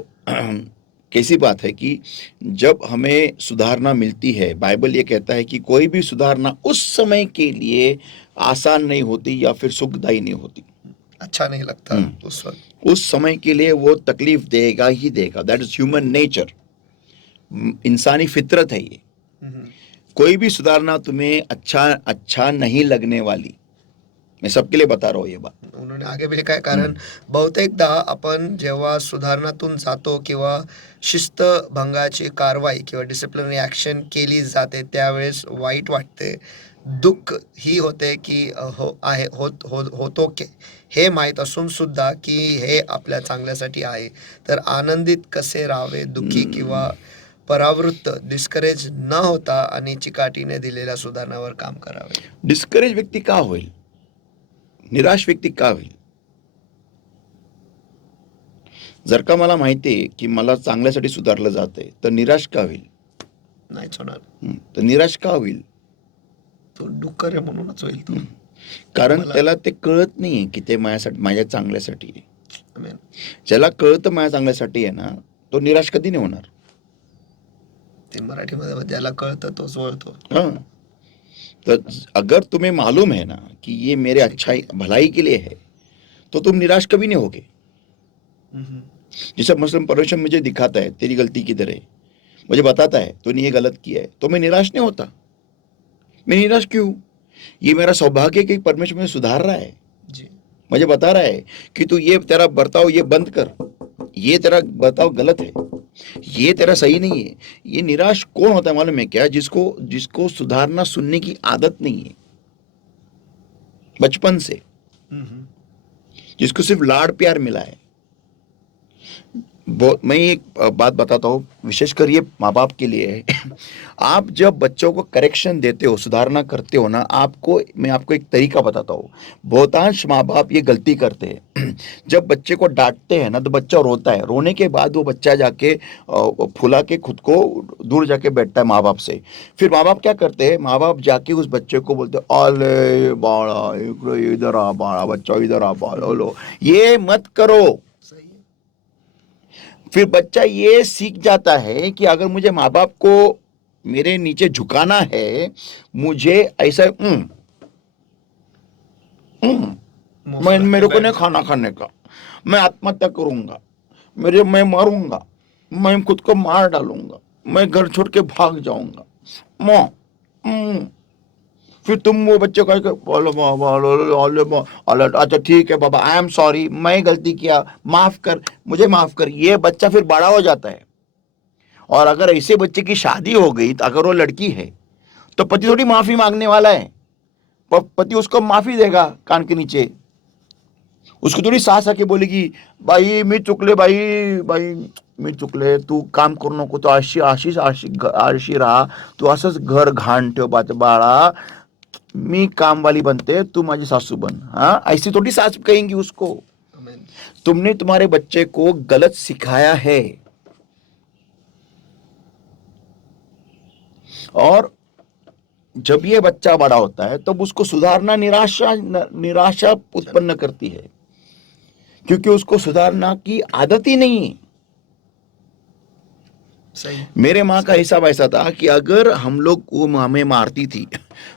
कैसी बात है कि जब हमें सुधारना मिलती है, बाइबल ये कहता है कि कोई भी सुधारना उस समय के लिए आसान नहीं होती या फिर सुखदायी नहीं होती। अच्छा नहीं लगता उस वक्त। उस समय के लिए वो तकलीफ देगा ही देगा। दैट इज ह्यूमन नेचर, इंसानी फितरत है ये। कोई भी सुधारना तुम्हें अच्छा नहीं लगने वाली। मैं सबके लिए बता रहा हूँ ये बात। उन्होंने आगे भी लिखा है, कारण बहुतेकदा आपण जेव्हा सुधारणातून जातो किंवा शिस्तभंगाची कारवाई किंवा डिसिप्लिनरी ॲक्शन केली जाते, त्यावेळेस वाईट वाटते, दुःख ही होते की होतो की हे माहीत असून सुद्धा की हे आपल्या चांगल्यासाठी आहे। तर आनंदित कसे राहावे, दुःखी किंवा परावृत्त डिस्करेज न होता आणि चिकाटीने दिलेल्या सुधारणावर काम करावे। डिस्करेज व्यक्ती का होईल? निराश व्यक्ती का होईल? जर का मला माहिती आहे की मला चांगल्यासाठी सुधारलं जाते तर निराश का होईल? नाहीच होणार। तर निराश का होईल? तो डुक्कर आहे म्हणूनच होईल तो। कारण त्याला ते कळत नाही की ते माझ्या चांगल्यासाठी आहे। आमीन। ज्याला कळतं माझ्या चांगल्यासाठी आहे ना, तो निराश कधी नाही होणार। ते मराठीमध्ये ज्याला कळतं तोच वळतो। हाँ, तो अगर तुम्हें मालूम है ना कि ये मेरे अच्छाई भलाई के लिए है तो तुम निराश कभी नहीं होगे। जैसे मसलन परमेश्वर मुझे दिखाता है तेरी गलती किधर है, मुझे बताता है तूने ये गलत किया है, तो मैं निराश नहीं होता। मैं निराश क्यों? ये मेरा सौभाग्य कि परमेश्वर मुझे सुधार रहा है जी। मुझे बता रहा है कि तू ये तेरा बर्ताव ये बंद कर, ये तेरा बर्ताव गलत है, ये तेरा सही नहीं है। ये निराश कौन होता है मालूम है क्या? जिसको सुधारना सुनने की आदत नहीं है बचपन से, जिसको सिर्फ लाड़ प्यार मिला है। मैं एक बात बताता हूँ, विशेषकर ये माँ बाप के लिए है। आप जब बच्चों को करेक्शन देते हो, सुधारना करते हो ना, मैं आपको एक तरीका बताता हूँ। बहुतांश माँ बाप ये गलती करते हैं। जब बच्चे को डांटते हैं ना तो बच्चा रोता है, रोने के बाद वो बच्चा जाके फुला के खुद को दूर जाके बैठता है माँ बाप से। फिर माँ बाप क्या करते हैं? माँ बाप जाके उस बच्चे को बोलते अले बाड़ा इधर आ, बाड़ा बच्चा इधर आ, बाड़ा लो, ये मत करो। फिर बच्चा ये सीख जाता है कि अगर मुझे माँ बाप को मेरे नीचे झुकाना है, मुझे ऐसा मेरे को नहीं खाना खाने का, मैं आत्महत्या करूंगा, मैं मरूंगा, मैं खुद को मार डालूंगा, मैं घर छोड़ के भाग जाऊंगा। माँ, फिर तुम वो बच्चे को अच्छा ठीक है बाबा, आई एम सॉरी, मैं गलती किया, माफ कर, मुझे माफ कर। ये बच्चा फिर बड़ा हो जाता है। और अगर ऐसे बच्चे की शादी हो गई, तो अगर वो लड़की है तो पति थोड़ी माफी मांगने वाला है, पति उसको माफी देगा कान के नीचे। उसको थोड़ी सास आके बोलेगी, बाई मी चुकले, बाई बाई मी चुकले, तू काम करू नको, तू आळशी राहा, तू असंच घर घाण ठेव बाळा, मी काम वाली बनते, तू माझी सासू बन। हाँ, ऐसी थोड़ी सास कहेंगी उसको। तुमने तुम्हारे बच्चे को गलत सिखाया है, और जब ये बच्चा बड़ा होता है तब उसको सुधारना निराशा उत्पन्न करती है, क्योंकि उसको सुधारना की आदत ही नहीं है। सही। मेरे माँ का हिसाब ऐसा था कि अगर हम लोग वो हमें मारती थी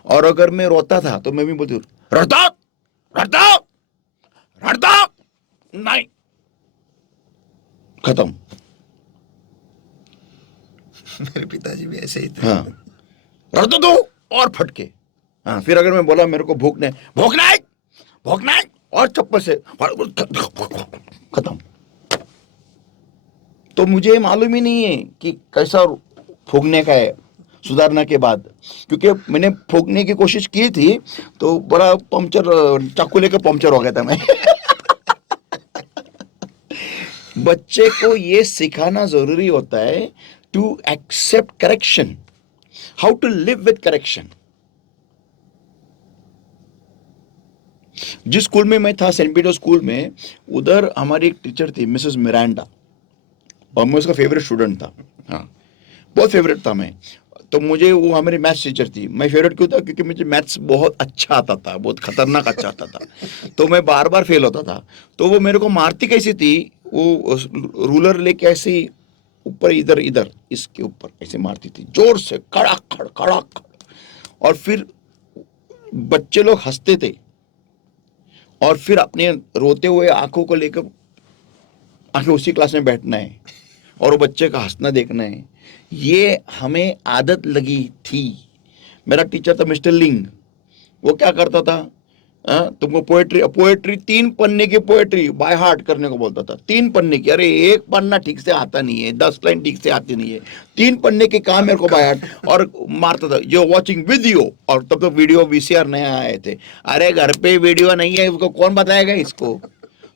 और अगर मैं रोता था तो मैं भी बोलती, रड़ता रड़ता रड़ता नहीं, खत्म। मेरे पिताजी भी ऐसे ही थे। हाँ, रड़ता दो और फटके। हाँ, फिर अगर मैं बोला मेरे को भूख नहीं और चप्पल से खत्म। तो मुझे मालूम ही नहीं है कि कैसा फूकने का है सुधारना के बाद, क्योंकि मैंने फूकने की कोशिश की थी तो बड़ा पंक्चर, चाकू लेकर पंक्चर हो गया था मैं। बच्चे को ये सिखाना जरूरी होता है to accept correction, how to live with correction. जिस स्कूल में मैं था, सेंट पीटर स्कूल में, उधर हमारी एक टीचर थी मिसेस मिरांडा, और मैं उसका फेवरेट स्टूडेंट था। हाँ, बहुत फेवरेट था मैं। तो मुझे वो हमारी मैथ्स टीचर थी। मैं फेवरेट क्यों था? क्योंकि मुझे मैथ्स बहुत अच्छा आता था, बहुत खतरनाक अच्छा आता था। तो मैं बार बार फेल होता था। तो वो मेरे को मारती कैसी थी, वो रूलर लेके ऐसे ही ऊपर, इधर इधर इसके ऊपर ऐसे मारती थी, जोर से, कड़ाक खड़ कड़ाक खड़। और फिर बच्चे लोग हंसते थे, और फिर अपने रोते हुए आंखों को लेकर आंखें उसी क्लास में बैठना है और वो बच्चे का हंसना देखना है। ये हमें आदत लगी थी। मेरा टीचर था मिस्टर लिंग। वो क्या करता था, तुमको पोएट्री 3 पन्ने की पोएट्री बाय हार्ट करने को बोलता था। 3 पन्ने की, अरे 1 पन्ना ठीक से आता नहीं है, 10 लाइन ठीक से आती नहीं है, 3 पन्ने के काम मेरे को बाय हार्ट। और मारता था, यो वॉचिंग वीडियो। और तब तो वीडियो वीसीआर नया आए थे। अरे घर पे वीडियो नहीं है, उसको कौन बताएगा इसको?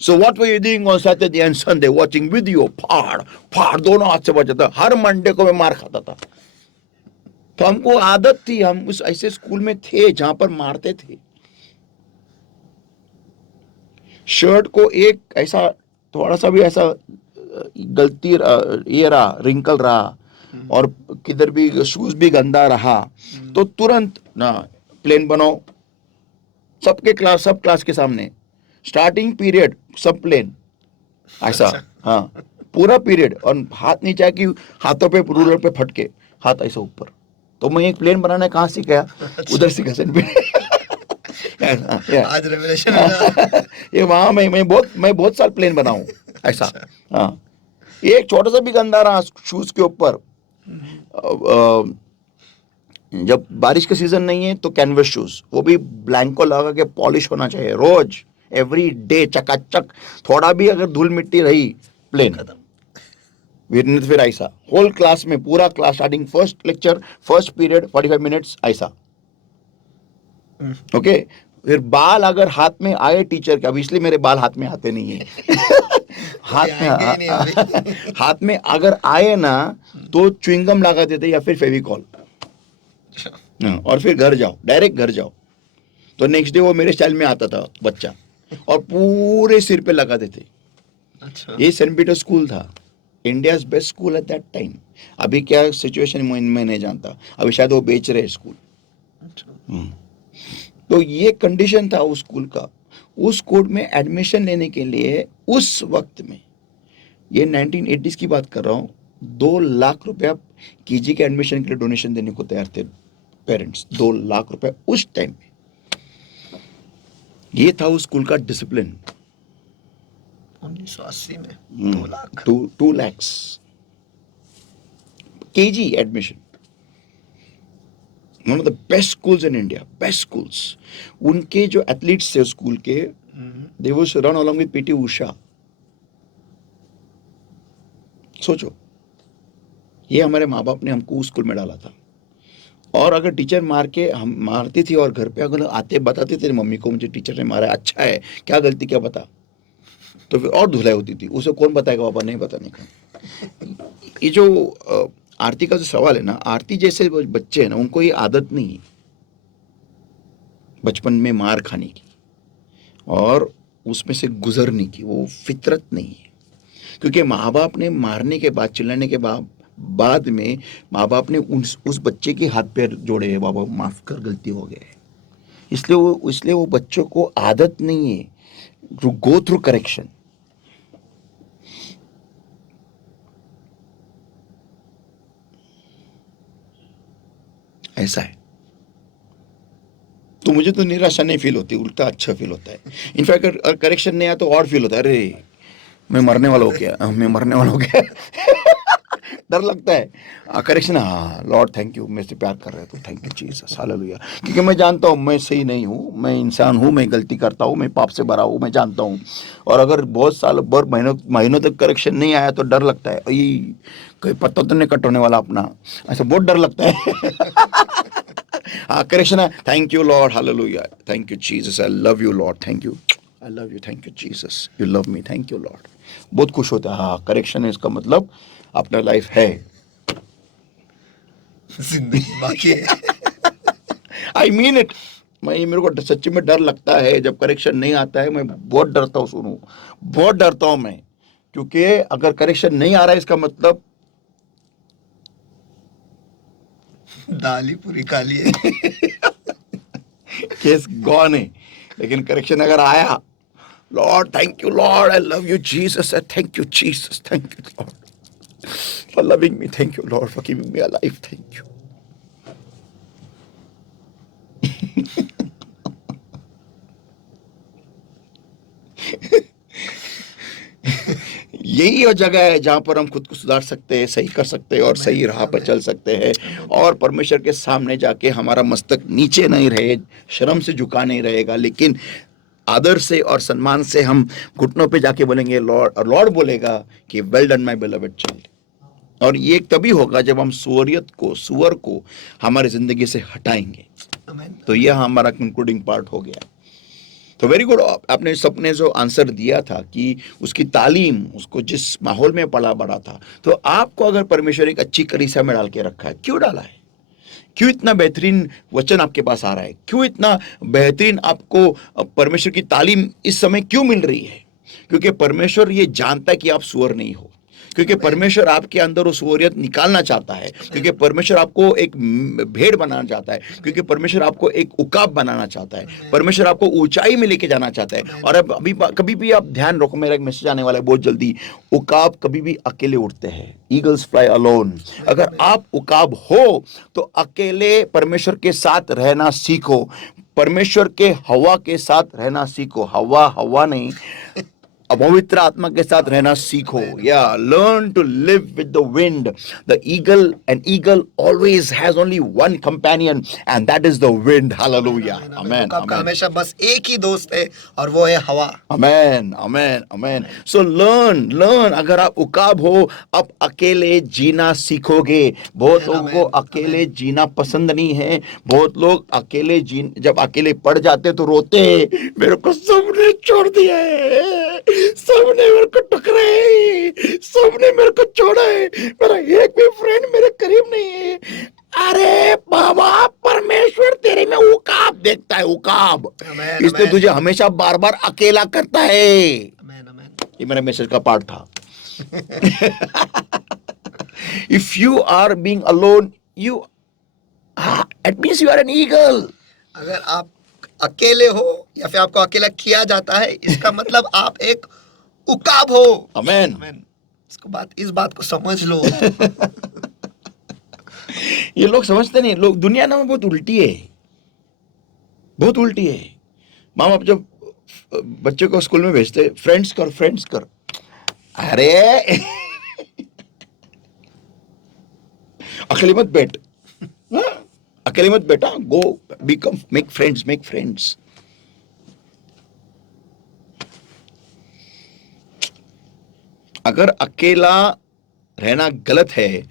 So what were you doing on Saturday and Sunday? Watching video? फाड़ फाड़ दोनों हाथ से बजाता था। हर मंडे को मैं मार खाता था। तो हमको आदत थी, हम उस ऐसे स्कूल में थे जहां पर मारते थे। शर्ट को एक ऐसा थोड़ा सा भी ऐसा गलती ये रहा, रिंकल रहा, और किधर भी शूज भी गंदा रहा, तो तुरंत ना प्लेन बनाओ, सब क्लास के सामने, स्टार्टिंग पीरियड सब प्लेन, ऐसा। हाँ, पूरा पीरियड। और हाथ नीचे आके हाथों पे रूलर पे फटके, हाथ ऐसा ऊपर। तो मैं एक प्लेन बनाना कहाँ सीखा? उधर सीखा, सेंट आज रेवलेशन हो रहा। ये वहां मैं बहुत साल प्लेन बनाऊं ऐसा। हाँ, एक छोटा सा भी गंदा रहा शूज के ऊपर, जब बारिश का सीजन नहीं है तो कैनवस शूज, वो भी ब्लैंको लगा के पॉलिश होना चाहिए रोज, एवरी डे, चकाचक। थोड़ा भी अगर धूल मिट्टी रही, प्लेन खत्म। फिर ऐसा होल क्लास में, पूरा class starting first lecture, first period 45 minutes ऐसा। ओके, फिर बाल अगर हाथ में आए टीचर के, अब इसलिए मेरे बाल हाथ में आते नहीं है। हाथ में अगर आए ना तो च्युइंगम लगा देते या फिर फेविकॉल, और फिर घर जाओ, डायरेक्ट घर जाओ। तो नेक्स्ट डे वो मेरे स्टाइल में आता था बच्चा, और पूरे सिर पे लगा देते। अच्छा। ये सेंट पीटर स्कूल था, India's best school at that time. अभी क्या सिचुएशन मैं नहीं जानता, अभी शायद वो बेच रहे स्कूल। तो ये कंडीशन था उस स्कूल का। उस स्कूल में एडमिशन लेने के लिए उस वक्त में, ये 1980s की बात कर रहा हूँ, 2 लाख रुपया केजी के एडमिशन के लिए डोनेशन देने को तैयार थे पेरेंट्स। 2 लाख रुपए उस टाइम में। ये था उस स्कूल का डिसिप्लिन। 1980 में Hmm. 2 lakh. 2 lakhs KG admission. One of the best schools in India, best schools. उनके जो एथलीट्स थे स्कूल के, they used to run along with PT Usha. सोचो, ये हमारे माँ बाप ने हमको उस स्कूल में डाला था। और अगर टीचर हम मारती थी और घर पे अगर आते बताते थे मम्मी को मुझे टीचर ने मारा, अच्छा है, क्या गलती क्या बता, तो फिर और धुलाई होती थी। उसे कौन बताएगा, पापा नहीं बताने का। ये जो आरती का जो सवाल है ना, आरती जैसे बच्चे हैं ना, उनको ये आदत नहीं है बचपन में मार खाने की और उसमें से गुजरने की, वो फितरत नहीं है। क्योंकि माँ बाप ने मारने के बाद, चिल्लाने के बाद में माँ बाप ने उस बच्चे के हाथ पैर जोड़े हैं, बाबा माफ कर, गलती हो गया है। इसलिए वो बच्चों को आदत नहीं है टू गो थ्रू करेक्शन। ऐसा है। तो मुझे तो निराशा नहीं फील होती, उल्टा अच्छा फील होता है। इनफैक्ट अगर करेक्शन नहीं आया तो और फील होता है, अरे मैं मरने वाला हो गया, मैं मरने वाला हो गया। डर लगता है। करेक्शन, हाँ लॉर्ड थैंक यू, मेरे से प्यार कर रहे हो तो थैंक यू जीसस, हालेलुया। क्योंकि मैं जानता हूँ मैं सही नहीं हूँ, मैं इंसान हूँ, मैं गलती करता हूँ, मैं पाप से भरा हूँ, मैं जानता हूँ। और अगर बहुत साल भर महीनों तक करेक्शन नहीं आया तो डर लगता है, कोई पत्ता तो नहीं कट होने वाला अपना, ऐसा बहुत डर लगता है। हाँ करेक्शन है, thank you Lord, hallelujah, thank you Jesus, I love you Lord, thank you, I love you, thank you Jesus, you love me, thank you Lord. बहुत खुश होता है। हाँ करेक्शन है, इसका मतलब अपना लाइफ है, जिंदगी बाकी है। I mean it. मेरे को सच्ची में डर लगता है जब करेक्शन नहीं आता है, मैं बहुत डरता हूँ, सुनो बहुत डरता हूँ मैं। क्योंकि अगर करेक्शन नहीं आ रहा है इसका मतलब दाल ही पूरी काली है। केस गॉन है। लेकिन करेक्शन अगर आया, Lord thank you Lord, I love you Jesus, thank you Jesus, thank you Lord for loving me, thank you Lord for giving me a life, thank you. यही वो जगह है जहां पर हम खुद को सुधार सकते हैं, सही कर सकते हैं और सही राह पर चल सकते हैं। और परमेश्वर के सामने जाके हमारा मस्तक नीचे नहीं रहे, शर्म से झुका नहीं रहेगा, लेकिन आदर से और सम्मान से हम घुटनों पे जाके बोलेंगे लॉर्ड, और लॉर्ड बोलेगा कि well done my beloved child. और ये तभी होगा जब हम सुअर को हमारी जिंदगी से हटाएंगे। तो यह हमारा कंक्लूडिंग पार्ट हो गया। तो वेरी गुड, आपने सबने जो आंसर दिया था कि उसकी तालीम उसको जिस माहौल में पला बड़ा था, तो आपको अगर परमेश्वर एक अच्छी कलीसिया में डाल के रखा है, क्यों डाला है? क्यों इतना बेहतरीन वचन आपके पास आ रहा है? क्यों इतना बेहतरीन आपको परमेश्वर की तालीम इस समय क्यों मिल रही है? क्योंकि परमेश्वर ये जानता है कि आप सुअर नहीं हो, क्योंकि परमेश्वर आपके अंदर वो सुअरियत निकालना चाहता है, क्योंकि परमेश्वर आपको एक भेड़ बनाना चाहता है, क्योंकि परमेश्वर आपको एक उकाब बनाना चाहता है, परमेश्वर आपको ऊंचाई में लेके जाना चाहता है। और अब अभी कभी भी आप ध्यान रखो, मेरा एक मैसेज आने वाला है बहुत जल्दी, उकाब कभी भी अकेले उड़ते हैं, ईगल्स फ्लाई अलोन। अगर आप उकाब हो तो अकेले परमेश्वर के साथ रहना सीखो, परमेश्वर के हवा के साथ रहना सीखो, हवा नहीं, पवित्र आत्मा के साथ रहना सीखो। या learn to live with the wind. The eagle, an eagle always has only one companion and that is the wind. Hallelujah, amen, आपका हमेशा बस एक ही दोस्त है और वो है हवा। Amen, amen, amen. So learn. अगर आप उकाब हो, आप अकेले जीना सीखोगे। बहुत लोगों को अकेले जीना पसंद नहीं है। बहुत लोग जब अकेले पड़ जाते तो रोते हैं, मेरे को सबने छोड़ दिया है, सबने मेरे को टकराए, सबने मेरे को छोड़ा है, मेरा एक भी फ्रेंड मेरे करीब नहीं है। अरे बाबा, परमेश्वर तेरे में उकाब देखता है, उकाब। इसलिए तुझे हमेशा बार बार अकेला करता है। ये मेरा मैसेज का पार्ट था। If you are being alone, it means you are an eagle. अगर आप अकेले हो या फिर आपको अकेला किया जाता है, इसका मतलब आप एक उकाब हो। आमेन। इस बात को समझ लो। ये लोग समझते नहीं, लोग दुनिया ना बहुत उल्टी है, बहुत उल्टी है। माँ बाप जब बच्चे को स्कूल में भेजते, फ्रेंड्स कर। अरे अकेले मत बैठ, हाँ? अकेले मत बैठा, गो बिकम मेक फ्रेंड्स। अगर अकेला रहना गलत है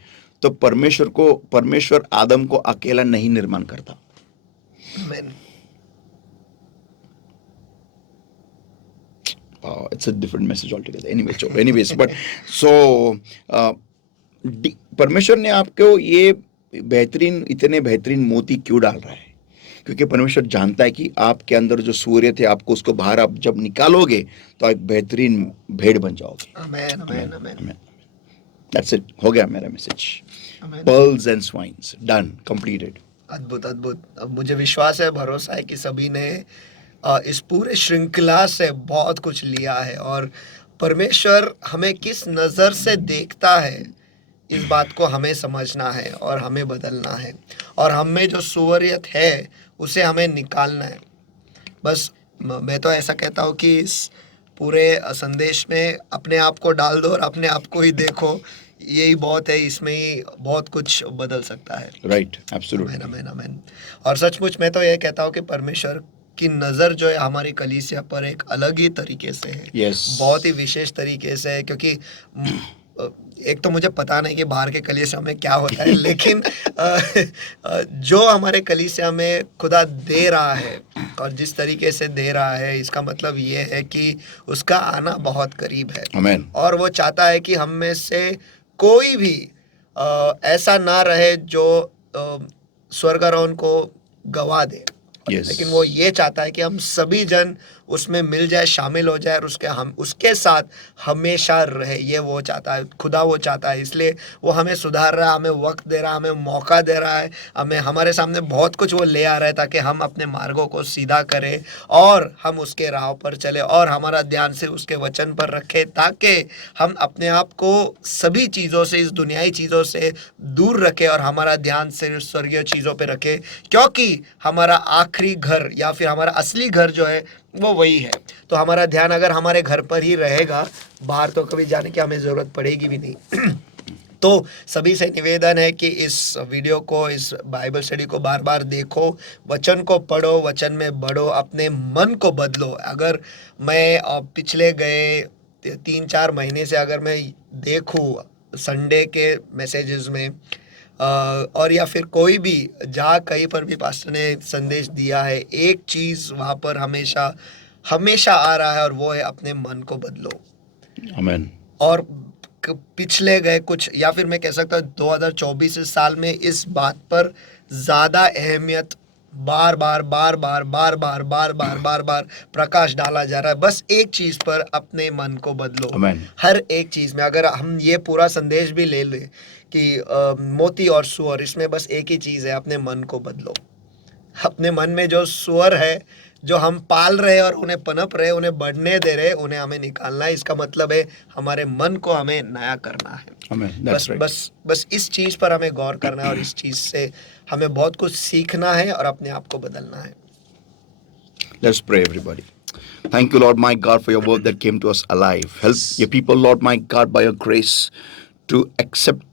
तो परमेश्वर आदम को अकेला नहीं निर्माण करता। Amen. It's a different message altogether. Anyways, but so परमेश्वर ने आपको ये इतने बेहतरीन मोती क्यों डाल रहा है? क्योंकि परमेश्वर जानता है कि आपके अंदर जो सूर्य थे, आपको उसको बाहर आप जब निकालोगे तो एक बेहतरीन भेड़ बन जाओगे। Amen. That's it. हो गया मेरा message. Amen. Pearls and swines done, completed. अद्भुत। अब मुझे विश्वास है, भरोसा है कि सभी ने इस पूरे श्रृंखला से बहुत कुछ लिया है, और परमेश्वर हमें किस नज़र से देखता है इस बात को हमें समझना है और हमें बदलना है, और हम में जो सुअरियत है उसे हमें निकालना है। बस मैं तो ऐसा कहता हूँ कि इस पूरे संदेश में अपने आप को डाल दो और अपने आप को ही देखो, यही बहुत है, इसमें ही बहुत कुछ बदल सकता है। Right, absolutely. आमीन। और सचमुच मैं तो ये कहता हूँ कि परमेश्वर की नज़र जो है हमारी कलीसिया पर एक अलग ही तरीके से है। Yes. बहुत ही विशेष तरीके से है, क्योंकि एक तो मुझे पता नहीं कि बाहर के कलीसिया में क्या होता है, लेकिन जो हमारे कलीसिया में खुदा दे रहा है और जिस तरीके से दे रहा है, इसका मतलब ये है कि उसका आना बहुत करीब है। Amen. और वो चाहता है कि हम में से कोई भी ऐसा ना रहे जो स्वर्गारोहण को गवा दे। Yes. लेकिन वो ये चाहता है कि हम सभी जन उसमें मिल जाए, शामिल हो जाए, और उसके साथ हमेशा रहे। ये वो चाहता है, खुदा वो चाहता है। इसलिए वो हमें सुधार रहा है, हमें वक्त दे रहा है, हमें मौका दे रहा है, हमें हमारे सामने बहुत कुछ वो ले आ रहा है ताकि हम अपने मार्गों को सीधा करें और हम उसके राह पर चले और हमारा ध्यान से उसके वचन पर रखें, ताकि हम अपने आप को सभी चीज़ों से, इस दुनियाई चीज़ों से दूर रखें और हमारा ध्यान सिर्फ स्वर्गीय चीज़ों पर रखें, क्योंकि हमारा आखिरी घर या फिर हमारा असली घर जो है वो वही है। तो हमारा ध्यान अगर हमारे घर पर ही रहेगा, बाहर तो कभी जाने की हमें ज़रूरत पड़ेगी भी नहीं। तो सभी से निवेदन है कि इस वीडियो को, इस बाइबल स्टडी को बार बार देखो, वचन को पढ़ो, वचन में बढ़ो, अपने मन को बदलो। अगर मैं पिछले गए 3-4 महीने से अगर मैं देखूँ संडे के मैसेजेस में और या फिर कोई भी जहाँ कहीं पर भी पास्टर ने संदेश दिया है, एक चीज़ वहाँ पर हमेशा आ रहा है, और वो है अपने मन को बदलो। Amen. और पिछले गए कुछ, या फिर मैं कह सकता हूँ 2024 साल में इस बात पर ज़्यादा अहमियत बार बार प्रकाश डाला जा रहा है। बस एक चीज़ पर, अपने मन को बदलो। Amen. हर एक चीज़ में अगर हम ये पूरा संदेश भी ले लें कि मोती और सुअर, इसमें बस एक ही चीज़ है, अपने मन को बदलो। अपने मन में जो सुअर है, जो हम पाल रहे और उन्हें पनप रहे, उन्हें बढ़ने दे रहे, उन्हें हमें निकालना है। इसका मतलब है हमारे मन को हमें नया करना है। Amen. That's right. बस इस चीज़ पर हमें गौर करना है और इस चीज़ से हमें बहुत कुछ सीखना है और अपने आप को बदलना है। Let's pray, everybody. Thank you, Lord my God, for your word that came to us alive. Help your people, Lord my God, by your grace to accept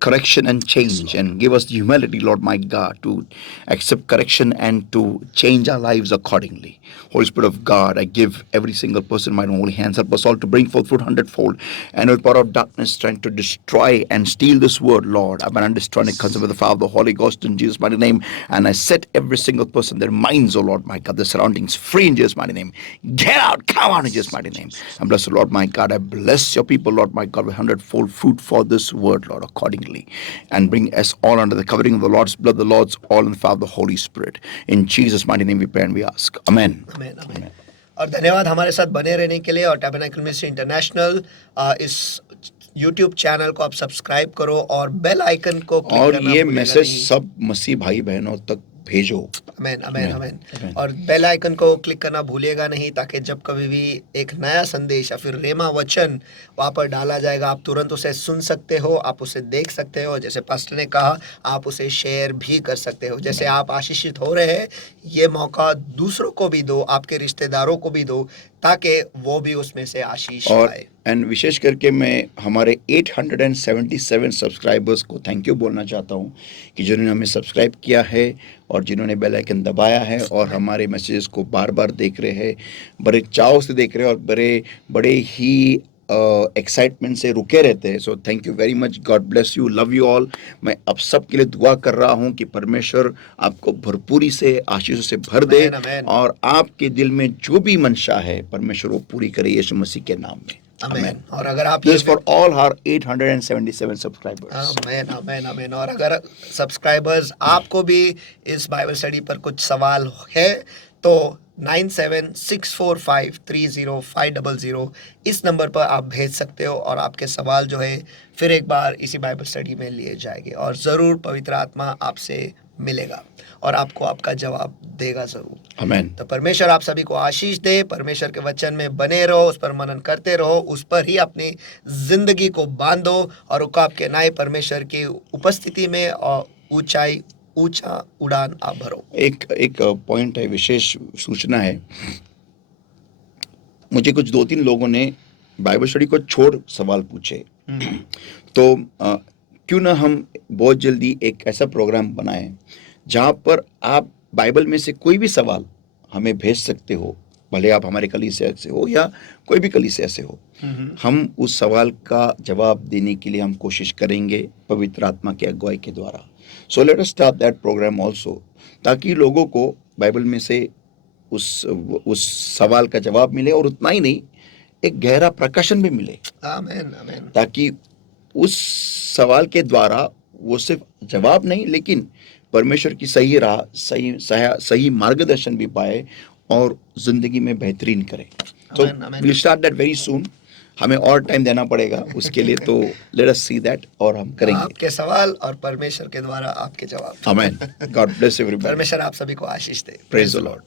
correction and change, and give us the humility, Lord my God, to accept correction and to change our lives accordingly. Holy Spirit of God, I give every single person in my holy hands. Help us all to bring forth fruit 100-fold, and with power of darkness trying to destroy and steal this word, Lord, I bind destroy it, consume with the fire of the Holy Ghost in Jesus' mighty name. And I set every single person, their minds, oh Lord my God, their surroundings free in Jesus' mighty name. Get out, come out in Jesus' mighty name. And bless the Lord my God. I bless your people, Lord my God, with 100-fold fruit for this word, Lord, accordingly. And bring us all under the covering of the Lord's blood, the Lord's all in the power of the Holy Spirit. In Jesus' mighty name we pray and we ask. Amen. आमीन। और धन्यवाद हमारे साथ बने रहने के लिए। और टैबरनेकल मिनिस्ट्री इंटरनेशनल इस YouTube चैनल को आप सब्सक्राइब करो और बेल आइकन को क्लिक और करना ये भूलिएगा मैसेज नहीं। सब मसीह भाई बहनों तक भेजो। Amen amen Amen. Amen. Amen. और बेल आइकन को क्लिक करना भूलिएगा नहीं, ताकि जब कभी भी एक नया संदेश या फिर रेमा वचन वहाँ पर डाला जाएगा, आप तुरंत उसे सुन सकते हो, आप उसे देख सकते हो। जैसे पास्टर ने कहा, आप उसे शेयर भी कर सकते हो। जैसे आप आशीषित हो रहे हैं, ये मौका दूसरों को भी दो, आपके रिश्तेदारों को भी दो, ताकि वो भी उसमें से आशीष और पाए। एंड विशेष करके मैं हमारे 877 सब्सक्राइबर्स को थैंक यू बोलना चाहता हूँ कि जिन्होंने हमें सब्सक्राइब किया है और जिन्होंने बेल आइकन दबाया है और हमारे मैसेजेस को बार बार देख रहे हैं, बड़े चाव से देख रहे हैं और बड़े बड़े ही एक्साइटमेंट से रुके रहते हैं। So thank you very much, God bless you, love you all. मैं अब सब के लिए दुआ कर रहा हूँ कि परमेश्वर आपको भरपूरी से आशीषों से भर दे आमीन, आमीन। और आपके दिल में जो भी मंशा है परमेश्वर वो पूरी करे यीशु मसीह के नाम में। आमीन। और अगर आप This is for all our 877 subscribers. आमीन आमीन आमीन। और अगर सब्सक्राइबर्स आपको भी इस बाइबल स्टडी पर कुछ सवाल है तो 9764530500 इस नंबर पर आप भेज सकते हो, और आपके सवाल जो है फिर एक बार इसी बाइबल स्टडी में लिए जाएंगे, और ज़रूर पवित्र आत्मा आपसे मिलेगा और आपको आपका जवाब देगा ज़रूर। Amen. तो परमेश्वर आप सभी को आशीष दे। परमेश्वर के वचन में बने रहो, उस पर मनन करते रहो, उस पर ही अपनी जिंदगी को बांधो, और उकाब के नाए परमेश्वर की उपस्थिति में और ऊंचा उड़ान आप भरो। एक पॉइंट है, विशेष सूचना है। मुझे कुछ 2-3 लोगों ने बाइबल स्टडी को छोड़ सवाल पूछे, तो क्यों ना हम बहुत जल्दी एक ऐसा प्रोग्राम बनाएं जहां पर आप बाइबल में से कोई भी सवाल हमें भेज सकते हो, भले आप हमारे कलीसिया से हो या कोई भी कलीसिया से हो। हम उस सवाल का जवाब देने के लिए हम कोशिश करेंगे पवित्र आत्मा की अगुवाई के द्वारा। So let us start that programme also, ताकि लोगों को बाइबल में से उस सवाल का जवाब मिले, और उतना ही नहीं, एक गहरा प्रकाशन भी मिले। आमीन आमीन। ताकि उस सवाल के द्वारा वो सिर्फ जवाब नहीं, लेकिन परमेश्वर की सही राह, सही मार्गदर्शन भी पाए और जिंदगी में बेहतरीन करें। तो will start that very soon. हमें और टाइम देना पड़ेगा उसके लिए, तो लेट अस सी दैट, और हम करेंगे। आपके सवाल और परमेश्वर के द्वारा आपके जवाब। आमेन। God bless everybody. परमेश्वर आप सभी को आशीष दे। Praise the Lord.